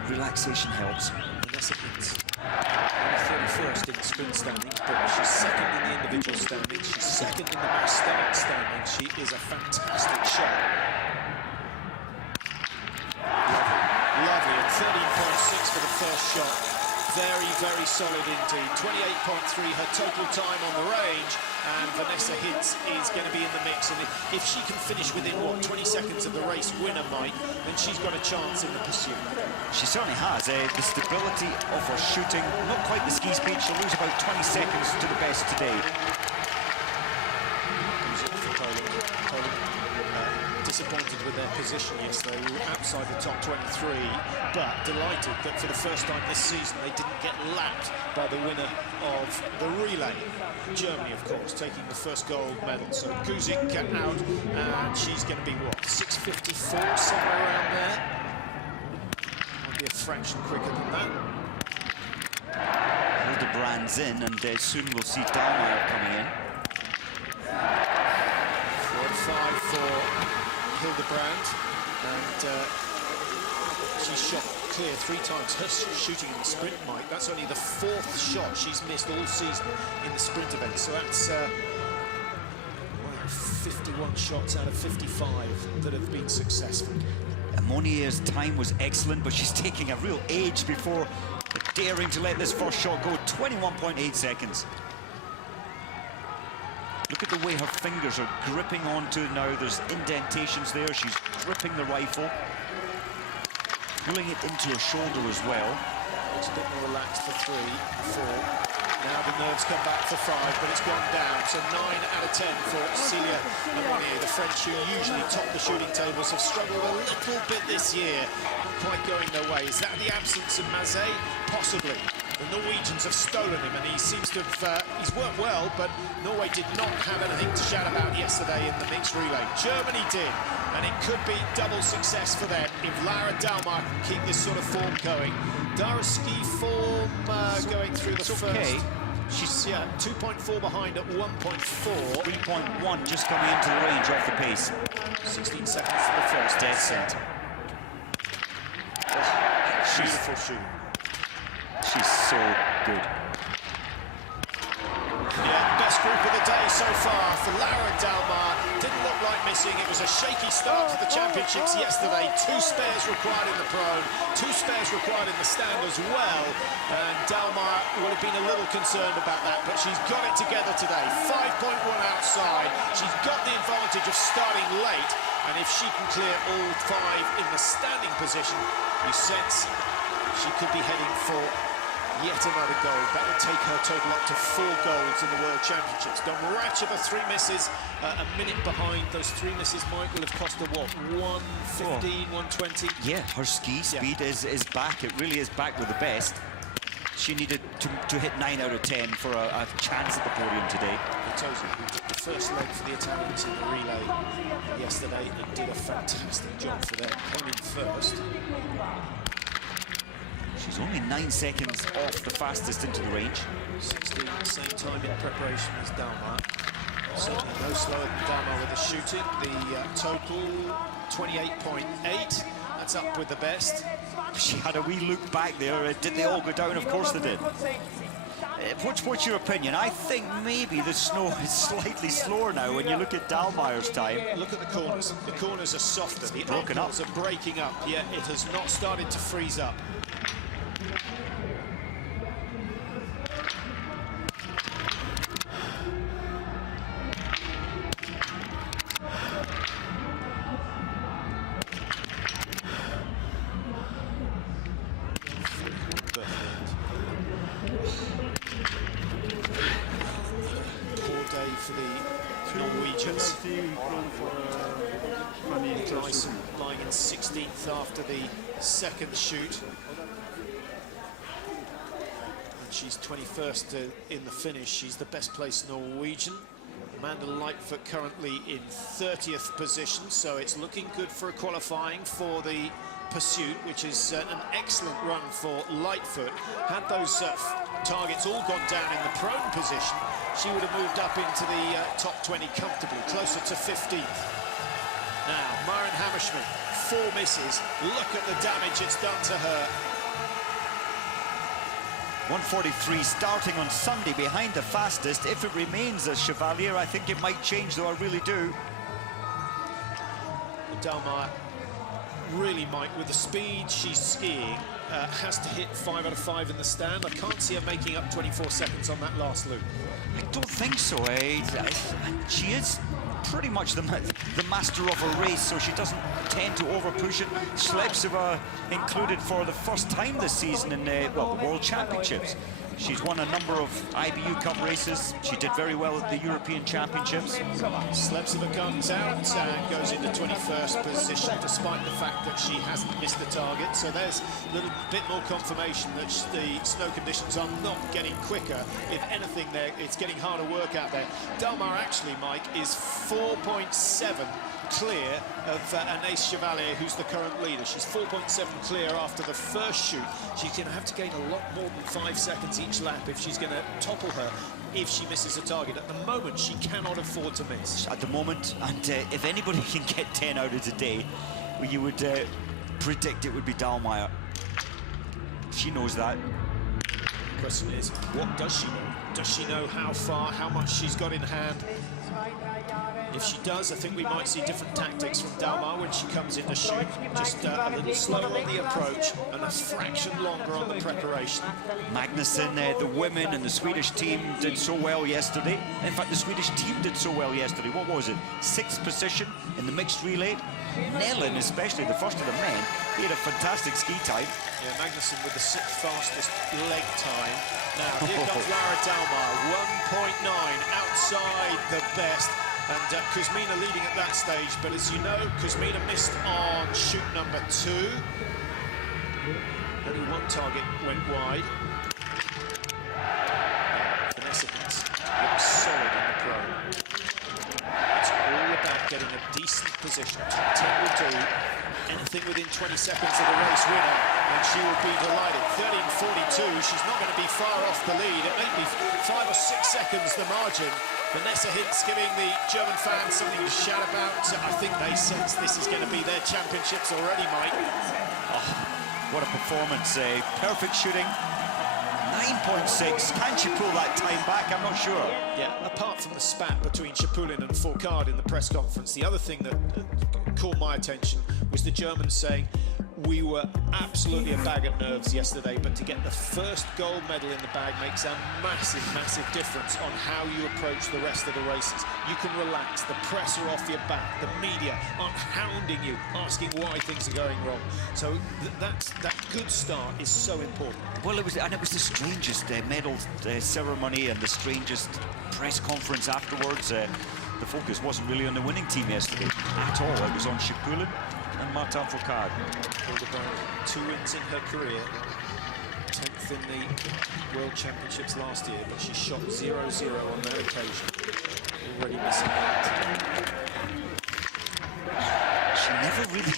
Relaxation helps. Vanessa Hintz, 31st in the sprint standings, but she's 2nd in the individual standings. She's 2nd in the mass start standings. She is a fantastic shot. Lovely, and 13.6 for the first shot. Very, very solid indeed. 28.3 her total time on the range, and Vanessa Hintz is going to be in the mix. And if she can finish within, what, 20 seconds of the race winner, Mike, then she's got a chance in the pursuit. She certainly has. The stability of her shooting, not quite the ski speed. She'll lose about 20 seconds to the best today. Music for Poland. disappointed with their position yesterday. We were outside the top 23, but delighted that for the first time this season they didn't get lapped by the winner of the relay. Germany, of course, taking the first gold medal. So Guzik out, and she's going to be, what, 6:54, somewhere around there? Might be a fraction quicker than that. Hildebrand's in, and soon we'll see Dahlmeier coming in. 4-5 for Hildebrand, and she shot clear 3 times. Her shooting in the sprint, Mike, that's only the 4th shot she's missed all season in the sprint event. So that's 51 shots out of 55 that have been successful. Monier's time was excellent, but she's taking a real age before daring to let this first shot go. 21.8 seconds. Look at the way her fingers are gripping onto now. There's indentations there. She's gripping the rifle, pulling it into her shoulder as well. It's a bit more relaxed for 3, 4. Now the nerves come back for 5, but it's gone down. So 9 out of 10 for Cecilia Monnier. The French, who usually top the shooting tables, have struggled a little bit this year. Not quite going their way. Is that the absence of Mazet? Possibly. The Norwegians have stolen him, and he seems to have, he's worked well, but Norway did not have anything to shout about yesterday in the mixed relay. Germany did, and it could be double success for them if Lara Dahlmeier can keep this sort of form going. Dara's ski form going through the first. Okay. She's 2.4 behind at 1.4. 3.1 just coming into the range off the pace. 16 seconds for the first. Dead center. Beautiful shoot. She's so good. Yeah, best group of the day so far for Lara Dahlmeier. Didn't look like missing. It was a shaky start to the championships yesterday. 2 spares required in the prone, 2 spares required in the stand as well. And Dahlmeier would have been a little concerned about that, but she's got it together today. 5.1 outside. She's got the advantage of starting late, and if she can clear all 5 in the standing position, you sense she could be heading for yet another gold. That would take her total up to 4 golds in the World Championships. Domracheva 3 misses, a minute behind. Those 3 misses, Mike, will have cost her, what, 1:15, 1:20? Yeah, her ski speed is back. It really is back with the best. She needed to hit 9 out of 10 for a chance at the podium today. The first leg for the Italians in the relay yesterday and did a fantastic job for them. Came in first. She's only 9 seconds off the fastest into the range. 16, same time in preparation as Dahlmeier. Certainly no slower than Dahlmeier with the shooting. The total 28.8. That's up with the best. She had a wee look back there. Did they all go down? Of course they did. What's your opinion? I think maybe the snow is slightly slower now when you look at Dahlmeier's time. Look at the corners. The corners are softer. The broken up. are breaking up, yet it has not started to freeze up. For the Norwegians. Gleisen lying in 16th after the second shoot. And she's 21st in the finish. She's the best placed Norwegian. Amanda Lightfoot currently in 30th position, so it's looking good for a qualifying for the pursuit, which is an excellent run for Lightfoot. Had those targets all gone down in the prone position, she would have moved up into the top 20 comfortably, closer to 15th. Now, Maren Hammerschmidt, 4 misses. Look at the damage it's done to her. 1:43 starting on Sunday behind the fastest. If it remains as Chevalier, I think it might change, though I really do. Dahlmeier really, Mike, with the speed she's skiing, has to hit 5 out of 5 in the stand. I can't see her making up 24 seconds on that last loop. I don't think so. She is pretty much the master of her race, so she doesn't tend to over-push it. Sleptseva included for the first time this season in the World Championships. She's won a number of IBU Cup races. She did very well at the European Championships. Slevsova comes out and goes into 21st position, despite the fact that she hasn't missed the target. So there's a little bit more confirmation that the snow conditions are not getting quicker. If anything, it's getting harder work out there. Dalmar actually, Mike, is 4.7 clear of Anaïs Chevalier, who's the current leader. She's 4.7 clear after the first shoot. She's going to have to gain a lot more than 5 seconds each lap if she's going to topple her if she misses a target. At the moment, she cannot afford to miss. At the moment, and if anybody can get 10 out of today, well, you would predict it would be Dahlmeier. She knows that. The question is, what does she know? Does she know how far, how much she's got in hand? If she does, I think we might see different tactics from Dalmar when she comes in to shoot. Just a little slower on the approach and a fraction longer on the preparation. Magnussen, the women and the Swedish team did so well yesterday. In fact, the Swedish team did so well yesterday. What was it? 6th position in the mixed relay. Nellen, especially the first of the men, he had a fantastic ski time. Yeah, Magnussen with the 6th fastest leg time. Now, here comes Lara Dalmar, 1.9 outside the best. And Kuzmina leading at that stage, but as you know, Kuzmina missed on shoot number 2. Only one target went wide. Vanessa looks solid in the pro. It's all about getting a decent position. Top 10 will do. Anything within 20 seconds of the race winner, and she will be delighted. 13:42, she's not going to be far off the lead. It may be 5 or 6 seconds the margin. Vanessa Hintz giving the German fans something to shout about. I think they sense this is going to be their championships already, Mike. Oh, what a performance. Perfect shooting. 9.6. Can she pull that time back? I'm not sure. Yeah, apart from the spat between Chapulin and Fourcade in the press conference, the other thing that caught my attention was the Germans saying, we were absolutely a bag of nerves yesterday, but to get the first gold medal in the bag makes a massive, massive difference on how you approach the rest of the races. You can relax, the press are off your back, the media aren't hounding you, asking why things are going wrong. So that good start is so important. Well, it was the strangest medal ceremony and the strangest press conference afterwards. The focus wasn't really on the winning team yesterday at all. It was on Chapulin and Martin Fourcade. 2 wins in her career, 10th in the World Championships last year, but she shot 0-0 on that occasion. Already missing that. She never really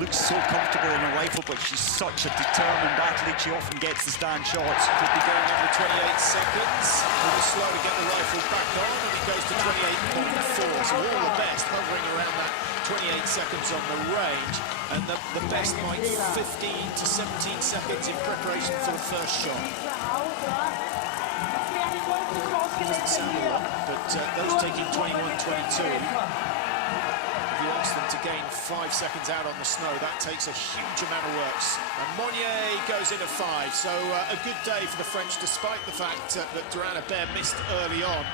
looks so comfortable in a rifle, but she's such a determined athlete. She often gets the stand shots. Could be going under 28 seconds. A little slow to get the rifle back on, and it goes to 28.4. So all the best, hovering around that 28 seconds on the range, and the best might 15 to 17 seconds in preparation for the first shot. Doesn't sound a lot, but those taking 21-22, if you ask them to gain 5 seconds out on the snow, that takes a huge amount of work. And Monnier goes into 5, so a good day for the French, despite the fact that Duran Hebert missed early on.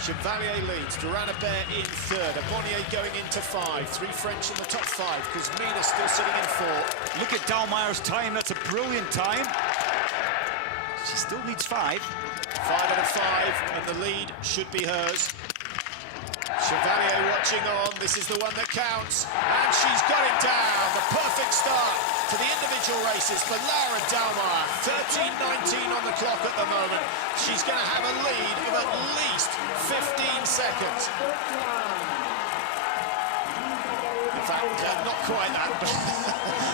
Chevalier leads, Duran Hebert in 3rd, and Monnier going into 5. 3 French in the top 5, Kuzmina still sitting in 4. Look at Dahlmeier's time, that's a brilliant time. She still needs 5. 5 out of 5, and the lead should be hers. Chevalier watching on, this is the one that counts, and she's got it down. The perfect start to the individual races for Lara Dalmar. 13:19 on the clock at the moment. She's going to have a lead of at least 15 seconds. In fact, not quite that, but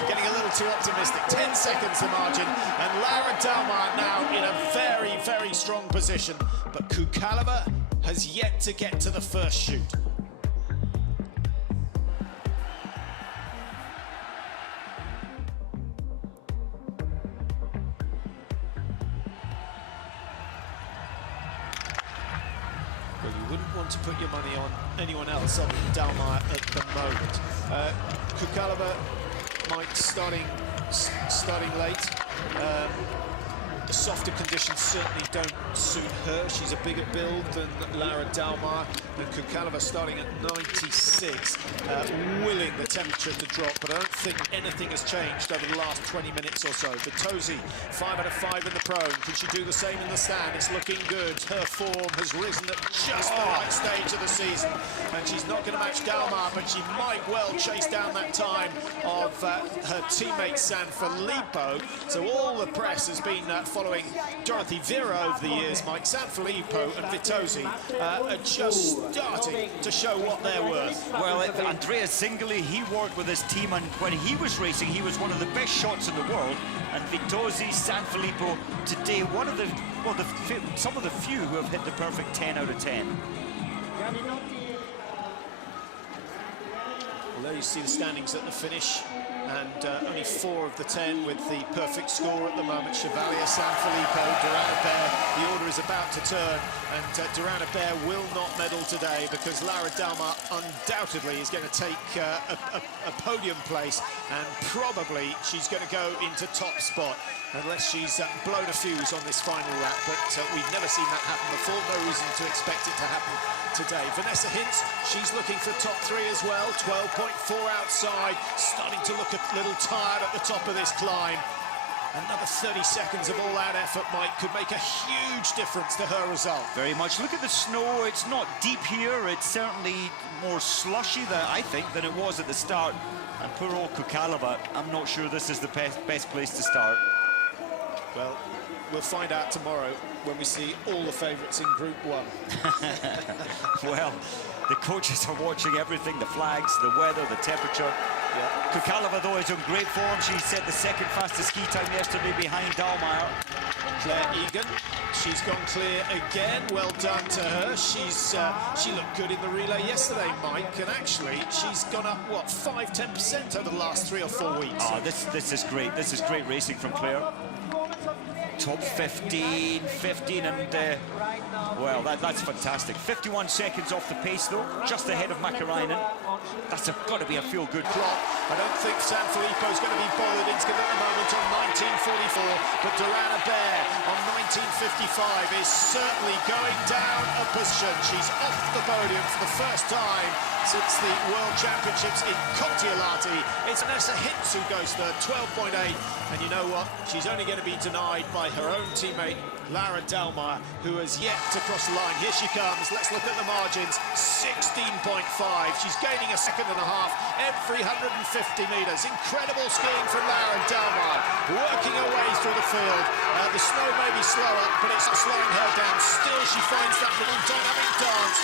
getting a little too optimistic. 10 seconds the margin, and Lara Dalmar now in a very, very strong position. But Kukalova has yet to get to the first shoot. Well, you wouldn't want to put your money on anyone else other than Dalmar at the moment. Kukalova might starting late. The softer conditions certainly don't suit her. She's a bigger build than Lara Dalmar, and Kukalova starting at 96, willing the temperature to drop, but I don't think anything has changed over the last 20 minutes or so. Vitosi, 5 out of 5 in the prone. Can she do the same in the stand? It's looking good. Her form has risen at just the right stage of the season, and she's not going to match Dalmar, but she might well chase down that time of her teammate Sanfilippo. So all the press has been following Dorothy Vera over the years. Mike, Sanfilippo and Vitosi are just starting to show what they're worth. Well, Andreas Singoli, he worked with his team, and when he was racing, he was one of the best shots in the world. And Vitosi, Sanfilippo, today, some of the few who have hit the perfect 10 out of 10. Well, there you see the standings at the finish, and only 4 of the 10 with the perfect score at the moment. Chevalier, Sanfilippo, Duran-Abert. The order is about to turn, and Duran-Abert will not medal today because Lara Dalmar undoubtedly is going to take a podium place, and probably she's going to go into top spot unless she's blown a fuse on this final lap. But we've never seen that happen before. No reason to expect it to happen today. Vanessa Hintz, she's looking for top 3 as well. 12.4 outside, starting to look a little tired at the top of this climb. Another 30 seconds of all-out effort, Mike, could make a huge difference to her result. Very much. Look at the snow. It's not deep here. It's certainly more slushy, I think, than it was at the start. And poor old Kukalova, I'm not sure this is the best place to start. Well, we'll find out tomorrow when we see all the favourites in Group 1. Well, the coaches are watching everything, the flags, the weather, the temperature. Yeah. Kukalova, though, is in great form. She set the second fastest ski time yesterday behind Dalmar. Claire Egan, she's gone clear again. Well done to her. She looked good in the relay yesterday, Mike, and actually she's gone up, what, 5–10% over the last 3 or 4 weeks. Oh, this is great. This is great racing from Claire. Top 15, and well, that's fantastic. 51 seconds off the pace, though, just ahead of Makarainen. That's got to be a feel-good clock. I don't think Sanfilippo's going to be bothered at the moment on 19:44, but Duran-Abert on 19:55 is certainly going down a position. She's off the podium for the first time since the World Championships in Kontiolahti. It's Vanessa Hintz who goes third, 12.8, and you know what? She's only going to be denied by her own teammate Lara Dalmar, who has yet to cross the line. Here she comes. Let's look at the margins. 16.5. She's gaining a second and a half every 150 metres. Incredible skiing from Lara Dalmar, working her way through the field. The snow may be slower, but it's slowing her down. Still, she finds that little dynamic dance.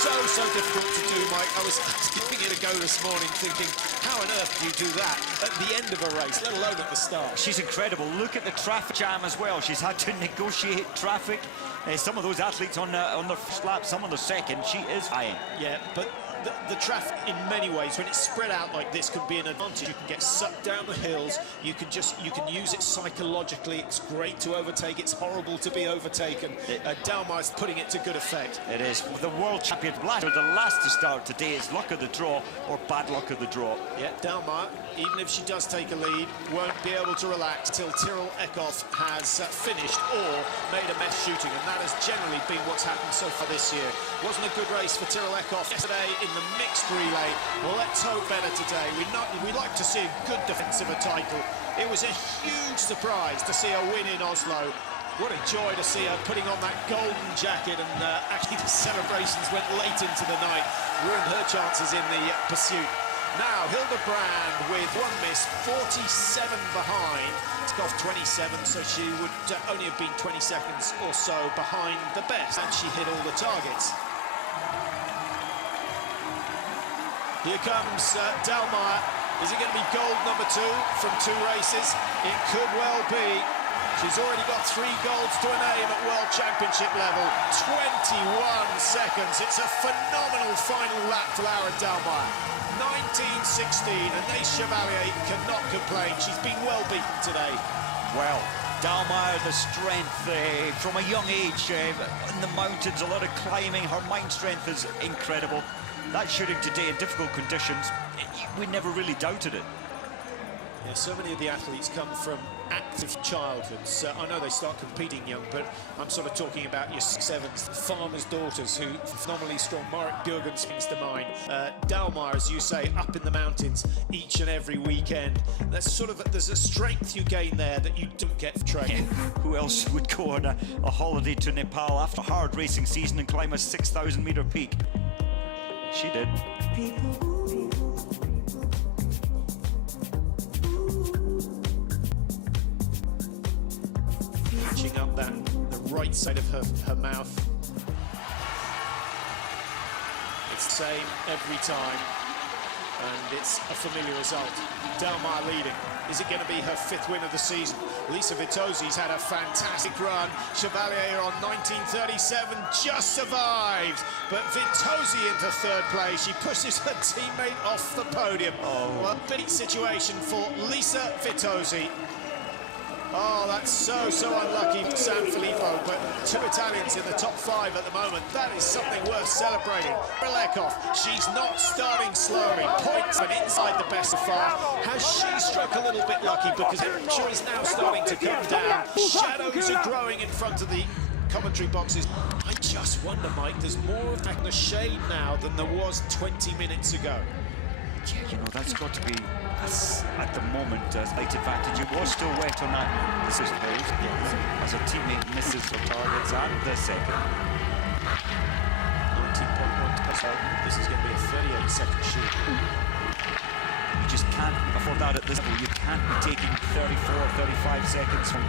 So difficult to do, Mike. I was giving it a go this morning, thinking, how on earth do you do that at the end of a race, let alone at the start? She's incredible. Look at the traffic jam as well. She's had to negotiate traffic. Some of those athletes on their first lap, some on the second. She is flying. Yeah, but the traffic, in many ways, when it's spread out like this, could be an advantage. You can get sucked down the hills. You can use it psychologically. It's great to overtake. It's horrible to be overtaken. Dalmar's putting it to good effect. It is. The world champion, the last to start today, is luck of the draw or bad luck of the draw. Yeah, Dalmar, even if she does take a lead, won't be able to relax till Tyrrell Eckhoff has finished or made a mess shooting, and that has generally been what's happened so far this year. Wasn't a good race for Tyrrell Eckhoff yesterday in the mixed relay. Well, let's hope better today. We like to see a good defence of a title. It was a huge surprise to see her win in Oslo. What a joy to see her putting on that golden jacket, and actually the celebrations went late into the night, ruined her chances in the pursuit. Now, Hildebrand with one miss, 47 behind. It's off 27, so she would only have been 20 seconds or so behind the best, and she hit all the targets. Here comes Dalmar. Is it going to be gold number 2 from 2 races? It could well be. She's already got 3 golds to her name at World Championship level. 21 seconds. It's a phenomenal final lap for Lara Dalmar. 19:16, and Nace Chevalier cannot complain. She's been well beaten today. Well, Dalmar, the strength from a young age in the mountains, a lot of climbing. Her mind strength is incredible. That shooting today in difficult conditions, we never really doubted it. Yeah, so many of the athletes come from active childhoods. I know they start competing young, but I'm sort of talking about your 7th farmers' daughters who phenomenally strong. Marit Bjørgen springs to mind. Dalmar, as you say, up in the mountains each and every weekend. That's sort of, there's a strength you gain there that you don't get for training. Yeah. Who else would go on a holiday to Nepal after a hard racing season and climb a 6,000 meter peak? She did. Reaching up the right side of her mouth. It's the same every time, and it's a familiar result. Dalmar leading. Is it going to be her 5th win of the season? Lisa Vitosi's had a fantastic run. Chevalier on 1937 just survives, but Vitosi into 3rd place. She pushes her teammate off the podium. Oh, a big situation for Lisa Vitosi. Oh, that's so unlucky for San Filippo, but 2 Italians in the top 5 at the moment. That is something worth celebrating. Relekov, she's not starting slowly. Points and inside the best of 5. Has she struck a little bit lucky because temperature is now starting to come down. Shadows are growing in front of the commentary boxes. I just wonder, Mike, there's more of the shade now than there was 20 minutes ago. Yeah, you know, that's got to be, at the moment, a slight advantage. It was still wet on that decision page. Yeah. As her teammate misses her targets and the second. 19.1, so this is going to be a 38-second shoot. You just can't afford that at this level. You can't be taking 34, 35 seconds from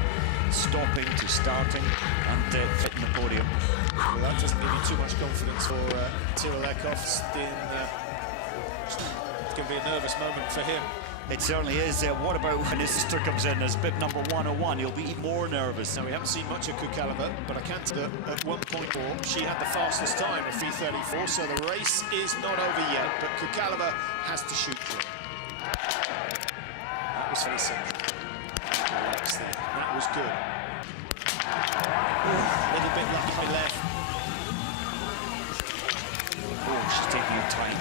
stopping to starting and hitting the podium. Well, that doesn't give you too much confidence for Tirolekov. It's going to be a nervous moment for him. It certainly is. What about when his sister comes in as bib number 101? He'll be even more nervous. Now, we haven't seen much of Kukaleva, but I can tell that at 1.4, she had the fastest time of 3:34, so the race is not over yet, but Kukaleva has to shoot for it. That was very simple. Alex there. That was good. A little bit lucky left. Oh, she's taking her time.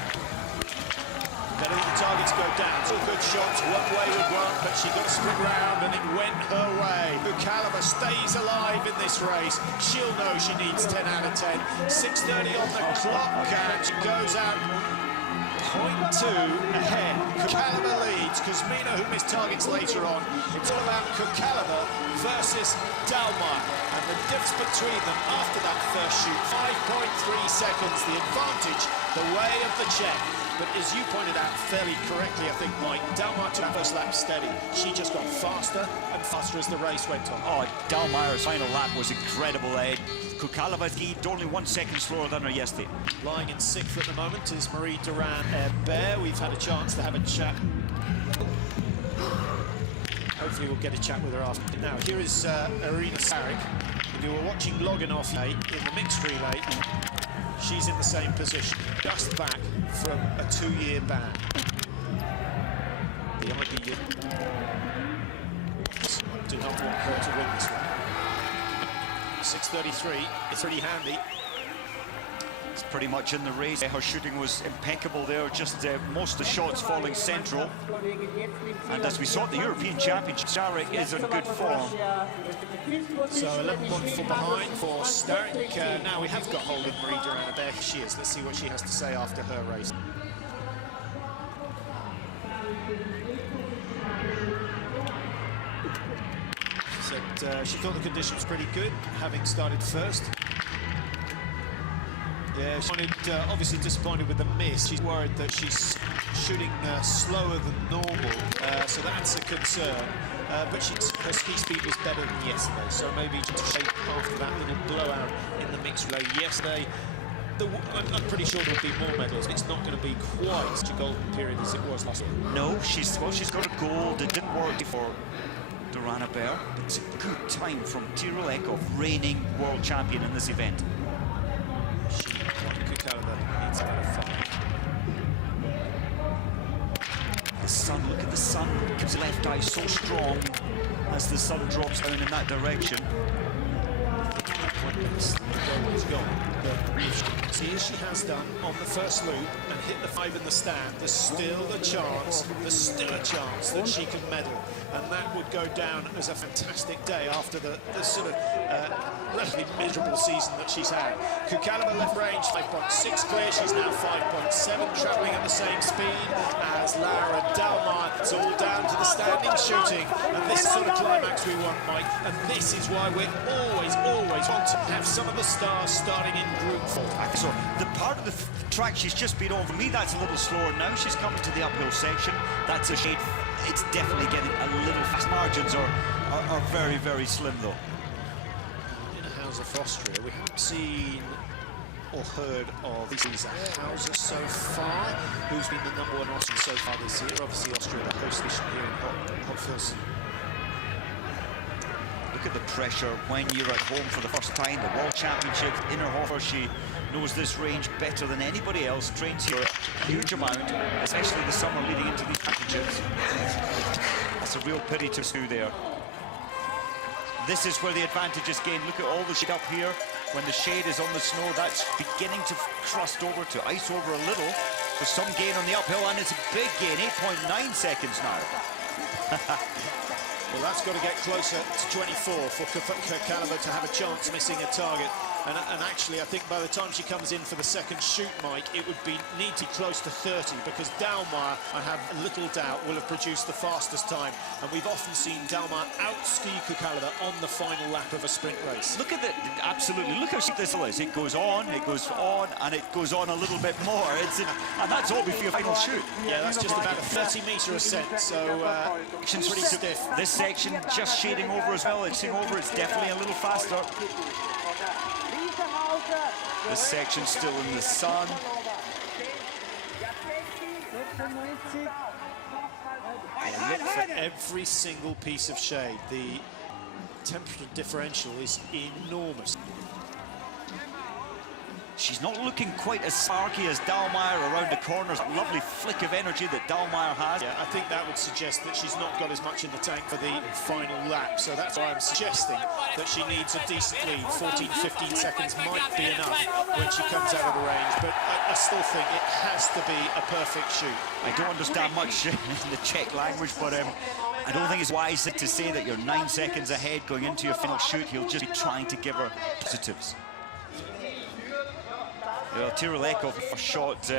Better that the targets go down. All good shots, one way with one, but she got split round and it went her way. Kukaleva stays alive in this race. She'll know she needs 10 out of 10. 6:30 on the clock, and she goes out 0.2 ahead. Kukaleva leads. Kuzmina, who missed targets later on. It's all about Kukaleva versus Dalmar. And the difference between them after that first shoot, 5.3 seconds. The advantage, the way of the Czech. But as you pointed out fairly correctly, I think, Mike, Dalmar took first lap steady. She just got faster and faster as the race went on. Oh, Dalmar's final lap was incredible. Kukaleva only 1 second slower than her yesterday. Lying in 6th at the moment is Marie Durand-Bear. We've had a chance to have a chat. Hopefully we'll get a chat with her after. Now, here is Irina Sarek. If you were watching Loganov in the mixed relay, she's in the same position, just back from a 2-year ban. The idea do not want her to win this one. 6:33, it's pretty handy. It's pretty much in the race. Her shooting was impeccable there, just most of the shots falling central. And as we saw at the European Championships, Starek is in good form. So 11.4 behind for Starek. Now we have got hold of Marie Durand-Bear. She is. Let's see what she has to say after her race. She said she thought the condition was pretty good, having started first. Yeah, she obviously disappointed with the miss. She's worried that she's shooting slower than normal, so that's a concern. But her ski speed was better than yesterday, so maybe just after that little blowout in the mixed relay yesterday. I'm pretty sure there'll be more medals. It's not going to be quite such a golden period as it was last year. No, she's got a gold. It didn't work before Durand-Bear. It's a good time from Tirolekov, reigning world champion in this event. Needs a bit of fun. The sun, look at the sun. His left eye so strong as the sun drops down in that direction. It's gone. see as she has done on the first loop and hit the 5 in the stand, there's still a chance that she can medal, and that would go down as a fantastic day after the sort of relatively miserable season that she's had. Kukalova left range 5.6 clear, she's now 5.7, travelling at the same speed as Laura Dalmar. It's all down to the standing shooting, and this sort of climax we want, Mike, and this is why we always want to have some of the stars starting in Group 4. So the part of the track she's just been on, for me, that's a little slower. Now she's coming to the uphill section. That's a shade. It's definitely getting a little fast. Margins are very, very slim, though. In a House of Austria, we haven't seen or heard of Lisa Hauser so far, who's been the #1 Austrian so far this year. Obviously, Austria, the host nation here in Hochfilzen. Look at the pressure when you're at home for the first time. The World Championships in her hopper. She knows this range better than anybody else. Trains here a huge amount, especially the summer leading into these championships. That's a real pity to do there. This is where the advantage is gained. Look at all the shade up here. When the shade is on the snow, that's beginning to crust over, to ice over a little. There's some gain on the uphill, and it's a big gain, 8.9 seconds now. Well, that's got to get closer to 24 for Kukalova to have a chance missing a target. And actually, I think by the time she comes in for the second shoot, Mike, it would need to be close to 30, because Dalmar, I have little doubt, will have produced the fastest time. And we've often seen Dalmar out-ski Kukalova on the final lap of a sprint race. Look at that, absolutely. Look how steep this is. It goes on, and it goes on a little bit more. And that's all before your final shoot. Yeah, that's just about a 30-metre ascent, so pretty stiff. This section just shading over as well. It's definitely a little faster. This section still in the sun. And look for every single piece of shade. The temperature differential is enormous. She's not looking quite as sparky as Dalmar around the corners. That lovely flick of energy that Dalmar has. Yeah, I think that would suggest that she's not got as much in the tank for the final lap. So that's why I'm suggesting that she needs a decent lead. 14, 15 seconds might be enough when she comes out of the range. But I still think it has to be a perfect shoot. I don't understand much in the Czech language, but I don't think it's wise to say that you're 9 seconds ahead going into your final shoot. He'll just be trying to give her positives. Well, Tirolekov for shot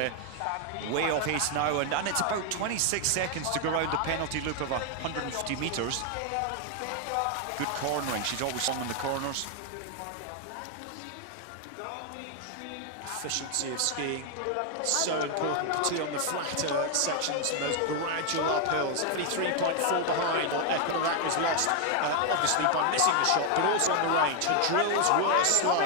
way off pace now, and it's about 26 seconds to go around the penalty loop of 150 metres. Good cornering. She's always strong in the corners. Efficiency of skiing so important, particularly on the flatter sections and those gradual uphills. 33.4 behind. That was lost, obviously, by missing the shot, but also on the range. Her drills were slow.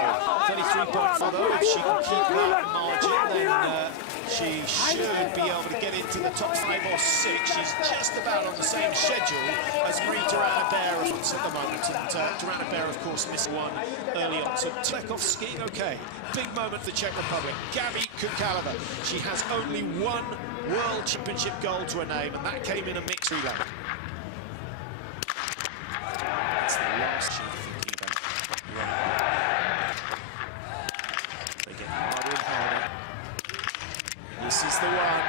33.4, though. If she can keep that margin, then she should be able to get into the top 5 or 6. She's just about on the same schedule as Marie Durana-Bear at the moment. And Durana-Bear, of course, missed one early on. So Tlekov skiing okay. Big moment for the Czech Republic. Gabi Kukalova. She has only one World Championship gold to her name, and that came in a mixed relay. That's the last sheet thinking about. They get harder and harder. This is the one.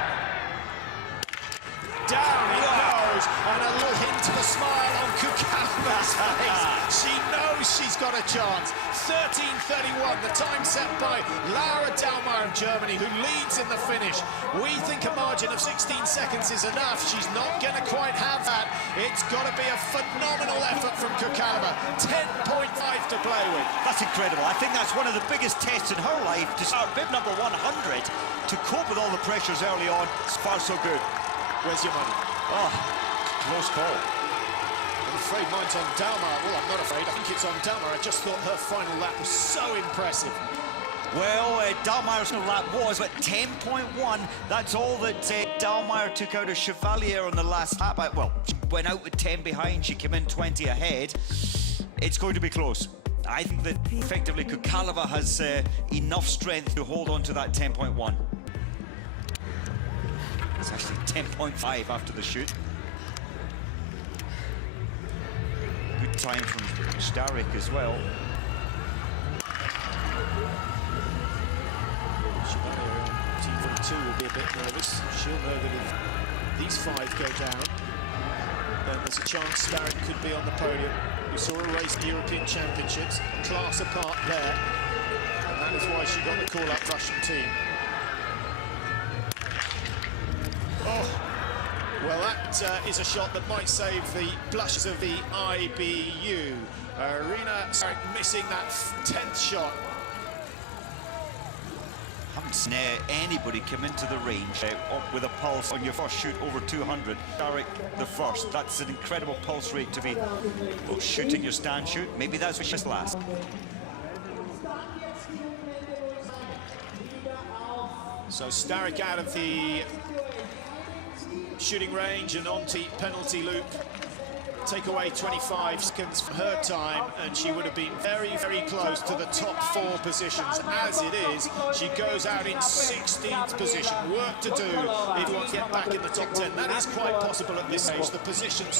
Down it goes, and a look into the smile on Kukalova's face. She knows she's got a chance. 13:31, the time set by Laura Dalmar of Germany, who leads in the finish. We think a margin of 16 seconds is enough. She's not going to quite have that. It's got to be a phenomenal effort from Kukalova. 10.5 to play with. That's incredible. I think that's one of the biggest tests in her life, to start bib number 100, to cope with all the pressures early on. So far, so good. Where's your money? Oh, close call. I'm afraid mine's on Dalmar. Well, I'm not afraid. I think it's on Dalmar. I just thought her final lap was so impressive. Well, Dalmar's lap was at 10.1. That's all that Dalmar took out of Chevalier on the last lap. Well, she went out with 10 behind. She came in 20 ahead. It's going to be close. I think that effectively Kukalova has enough strength to hold on to that 10.1. It's actually 10.5 after the shoot. Good time from Starik as well. too will be a bit nervous. She'll know that if these 5 go down, then there's a chance Starek could be on the podium. We saw a race at the European Championships, class apart there, and that is why she got the call-up Russian team. Oh, well, that is a shot that might save the blushes of the IBU. Irina Starek missing that 10th shot. Haven't seen anybody come into the range with a pulse on your first shoot over 200. Starek the first. That's an incredible pulse rate to be shooting your stand shoot. Maybe that's what she's last. So Starek out of the shooting range and onto penalty loop. Take away 25 seconds from her time, and she would have been very, very close to the top 4 positions. As it is, she goes out in 16th position. Work to do if you want to get back in the top 10. That is quite possible at this stage. The positions